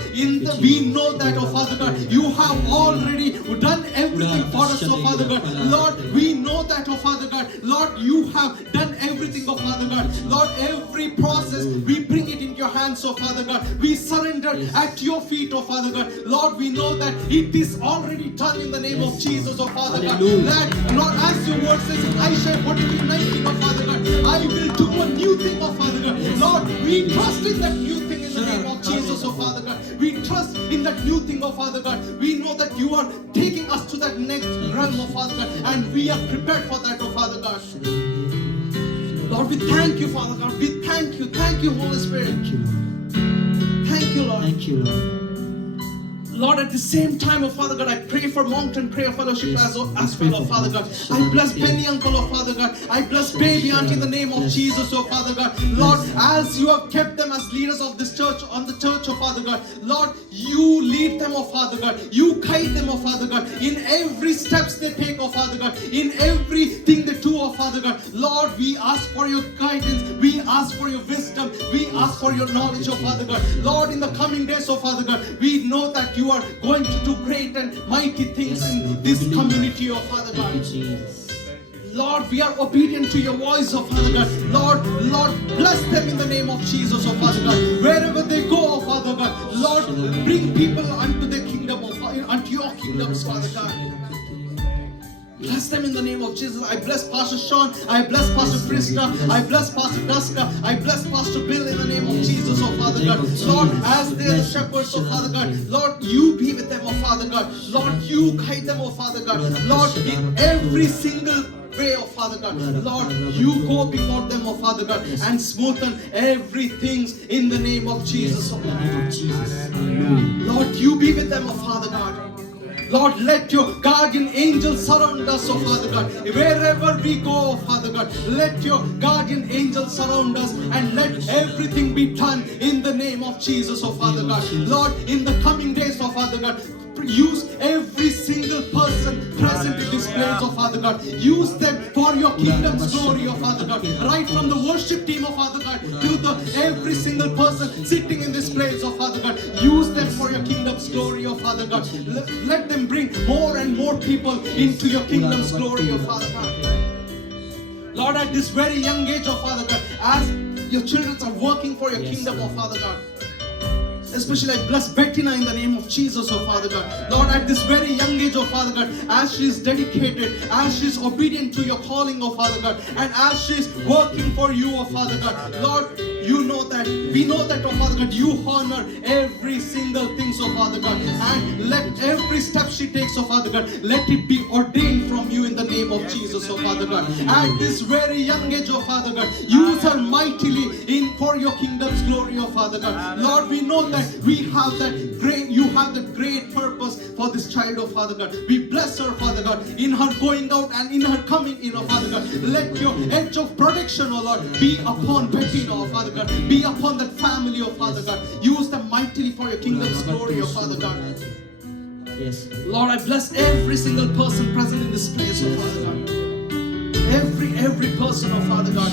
we know that, oh Father God, you have already done everything for us, oh Father God. Lord, we know that, oh Father God. Lord, you have done everything, oh Father God. Lord, every process, we bring it into your hands, oh Father God. We surrender at your feet, oh Father God. Lord, we know that it is already done in the name of Jesus, oh Father God. That, Lord, as your word says in Isaiah 43:19, oh Father God, I will do a new thing, oh Father God. Lord, we trust in that new thing in the name of Jesus, oh Father God. We trust in that new thing, oh Father God. We know that you are taking us to that next realm, oh Father God, and we are prepared for that, oh Father God. Lord, we thank you, Father God. We thank you. Thank you, Holy Spirit. Thank you, Lord. Thank you, Lord. Thank you, Lord. Lord, at the same time, oh Father God, I pray for Mountain Prayer Fellowship as well, oh Father God. I bless Penny Uncle, oh Father God. I bless Baby Aunt in the name of Jesus, oh Father God. Lord, as you have kept them as leaders of this church, on the church, oh Father God. Lord, you lead them, oh Father God. You guide them, oh Father God. In every steps they take, oh Father God. In everything they do, oh Father God. Lord, we ask for your guidance. We ask for your wisdom. We ask for your knowledge, oh Father God. Lord, in the coming days, oh Father God, we know that you are going to do great and mighty things in this community, oh Father God. Lord, we are obedient to your voice, oh Father God. Lord, bless them in the name of Jesus, oh Father God. Wherever they go, oh Father God, Lord, bring people unto the kingdom, unto your kingdoms, Father God. Bless them in the name of Jesus. I bless Pastor Sean. I bless Pastor Krista. I bless Pastor Duska. I bless Pastor Bill in the name of Jesus, oh Father God. Lord, as they are the shepherds, oh Father God, Lord, you be with them, oh Father God. Lord, you guide them, oh Father God. Lord, in every single way, oh Father God. Lord, you go before them, oh Father God, and smoothen everything in the name of Jesus, oh In the Lord. name of Jesus. Hallelujah. Lord, you be with them, oh Father God. Lord, let your guardian angels surround us, oh Father God. Wherever we go, oh Father God, let your guardian angels surround us and let everything be done in the name of Jesus, oh Father God. Lord, in the coming days, oh Father God, use every single person present in this place, oh Father God. Use them for your kingdom's glory, oh Father God. Right from the worship team, oh Father God, to the every single person sitting in this place, oh Father God. Use them for your kingdom's glory, oh Father God. Let them bring more and more people into your kingdom's glory, oh Father God. Lord, at this very young age, oh Father God, as your children are working for your kingdom, oh Father God. Especially I bless Bettina in the name of Jesus, oh Father God. Lord, at this very young age, oh Father God, as she is dedicated, as she is obedient to your calling, oh Father God, and as she is working for you, oh Father God, Lord, you know that, we know that, oh Father God, you honor every single thing, oh Father God, and let every step she takes, oh Father God, let it be ordained from you in the name of Jesus, oh Father God. At this very young age, oh Father God, use her mightily in for your kingdom's glory, oh Father God. Lord, we know that we have that great, you have that great purpose for this child, oh Father God. We bless her, Father God, in her going out and in her coming in, oh Father God. Let your edge of protection, oh Lord, be upon Bettina, oh Father God. Be upon that family, oh Father God. Use them mightily for your kingdom's glory, oh Father God. Yes. Lord, I bless every single person present in this place, oh Father God. Every person, oh Father God.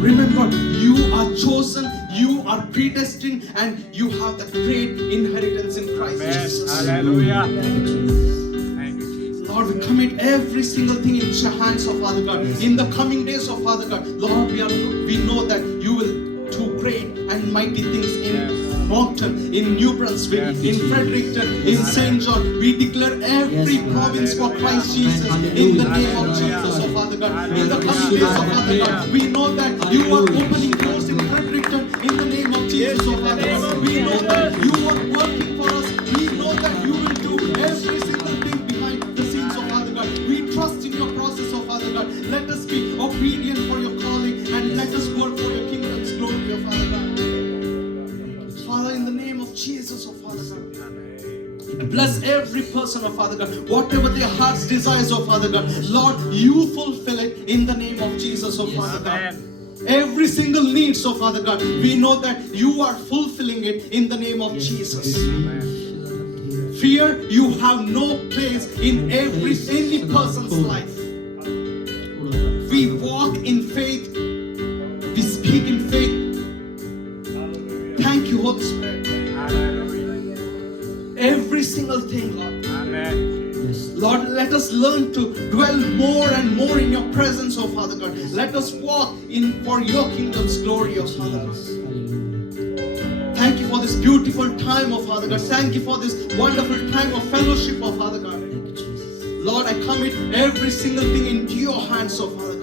Remember, you are chosen, you are predestined, and you have that great inheritance in Christ Jesus. Hallelujah. Thank you, Jesus. Thank you, Jesus. Lord, we commit every single thing into your hands, oh Father God. In the coming days, oh Father God, Lord, we know that you will do great and mighty things in Moncton, in New Brunswick, in Fredericton, in St. John. We declare every province for Christ Jesus in the name of Jesus, oh Father God. In the coming days, oh Father God, we know that you are opening doors in Fredericton in the name of Jesus, oh Father God. We know that you are working for us. We know that you will do every single thing behind the scenes, oh Father God. We trust in your process, oh Father God. Let us be obedient for your calling and let us work for your kingdom's glory, oh Father God. Father, in the name of Jesus, oh Father God, bless every person, oh Father God, whatever their heart's desires, oh Father God, Lord, you fulfill it in the name of Jesus, oh Father God. Every single need, so Father God, we know that you are fulfilling it in the name of Jesus. Fear, you have no place in any person's life. We walk in faith, we speak in faith. Thank you, Holy Spirit. Every single thing, Lord. Amen. Yes. Lord, let us learn to dwell more and more in your presence, oh Father God. Let us walk in for your kingdom's glory, oh Father God. Hallelujah. Thank you for this beautiful time, oh Father God. Thank you for this wonderful time of fellowship, oh Father God. Thank you, Jesus. Lord, I commit every single thing into your hands, oh Father God.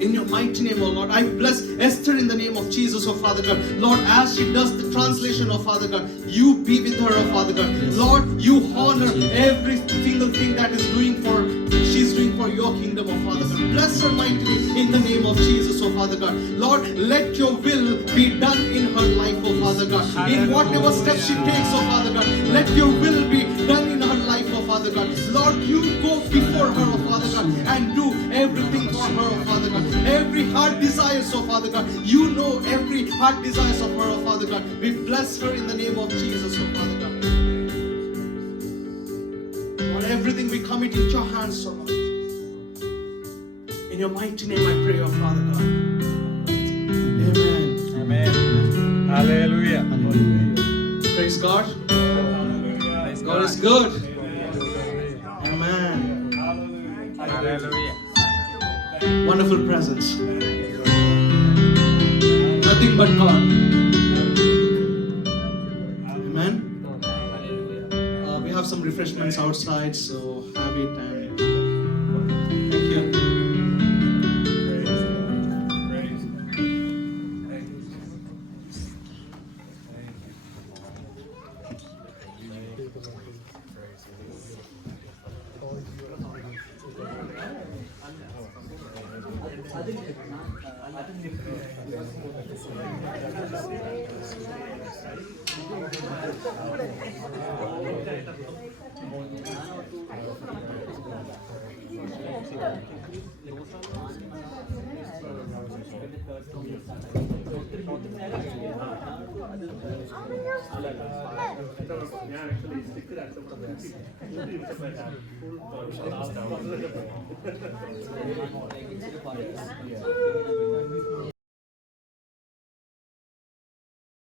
In your mighty name, oh Lord. I bless Esther in the name of Jesus, oh Father God. Lord, as she does the translation, oh Father God, you be with her, oh Father God. Lord, you honor every single thing that she's doing for your kingdom, oh Father God. Bless her mightily in the name of Jesus, oh Father God. Lord, let your will be done in her life, oh Father God. In whatever steps she takes, oh Father God, let your will be done in her life, oh Father God. Lord, you go before her, oh Father God, and do everything for her, oh Father God. Every heart desires, oh Father God. You know every heart desires of her, oh Father God. We bless her in the name of Jesus, oh Father God. Lord, everything we commit into your hands, oh Lord. In your mighty name I pray, oh Father God. Amen. Amen. Hallelujah. Hallelujah. Praise God. Hallelujah. God is good. Amen. Hallelujah. Wonderful presence. Nothing but God. Amen. We have some refreshments outside, so have it and thank you. ഞാൻ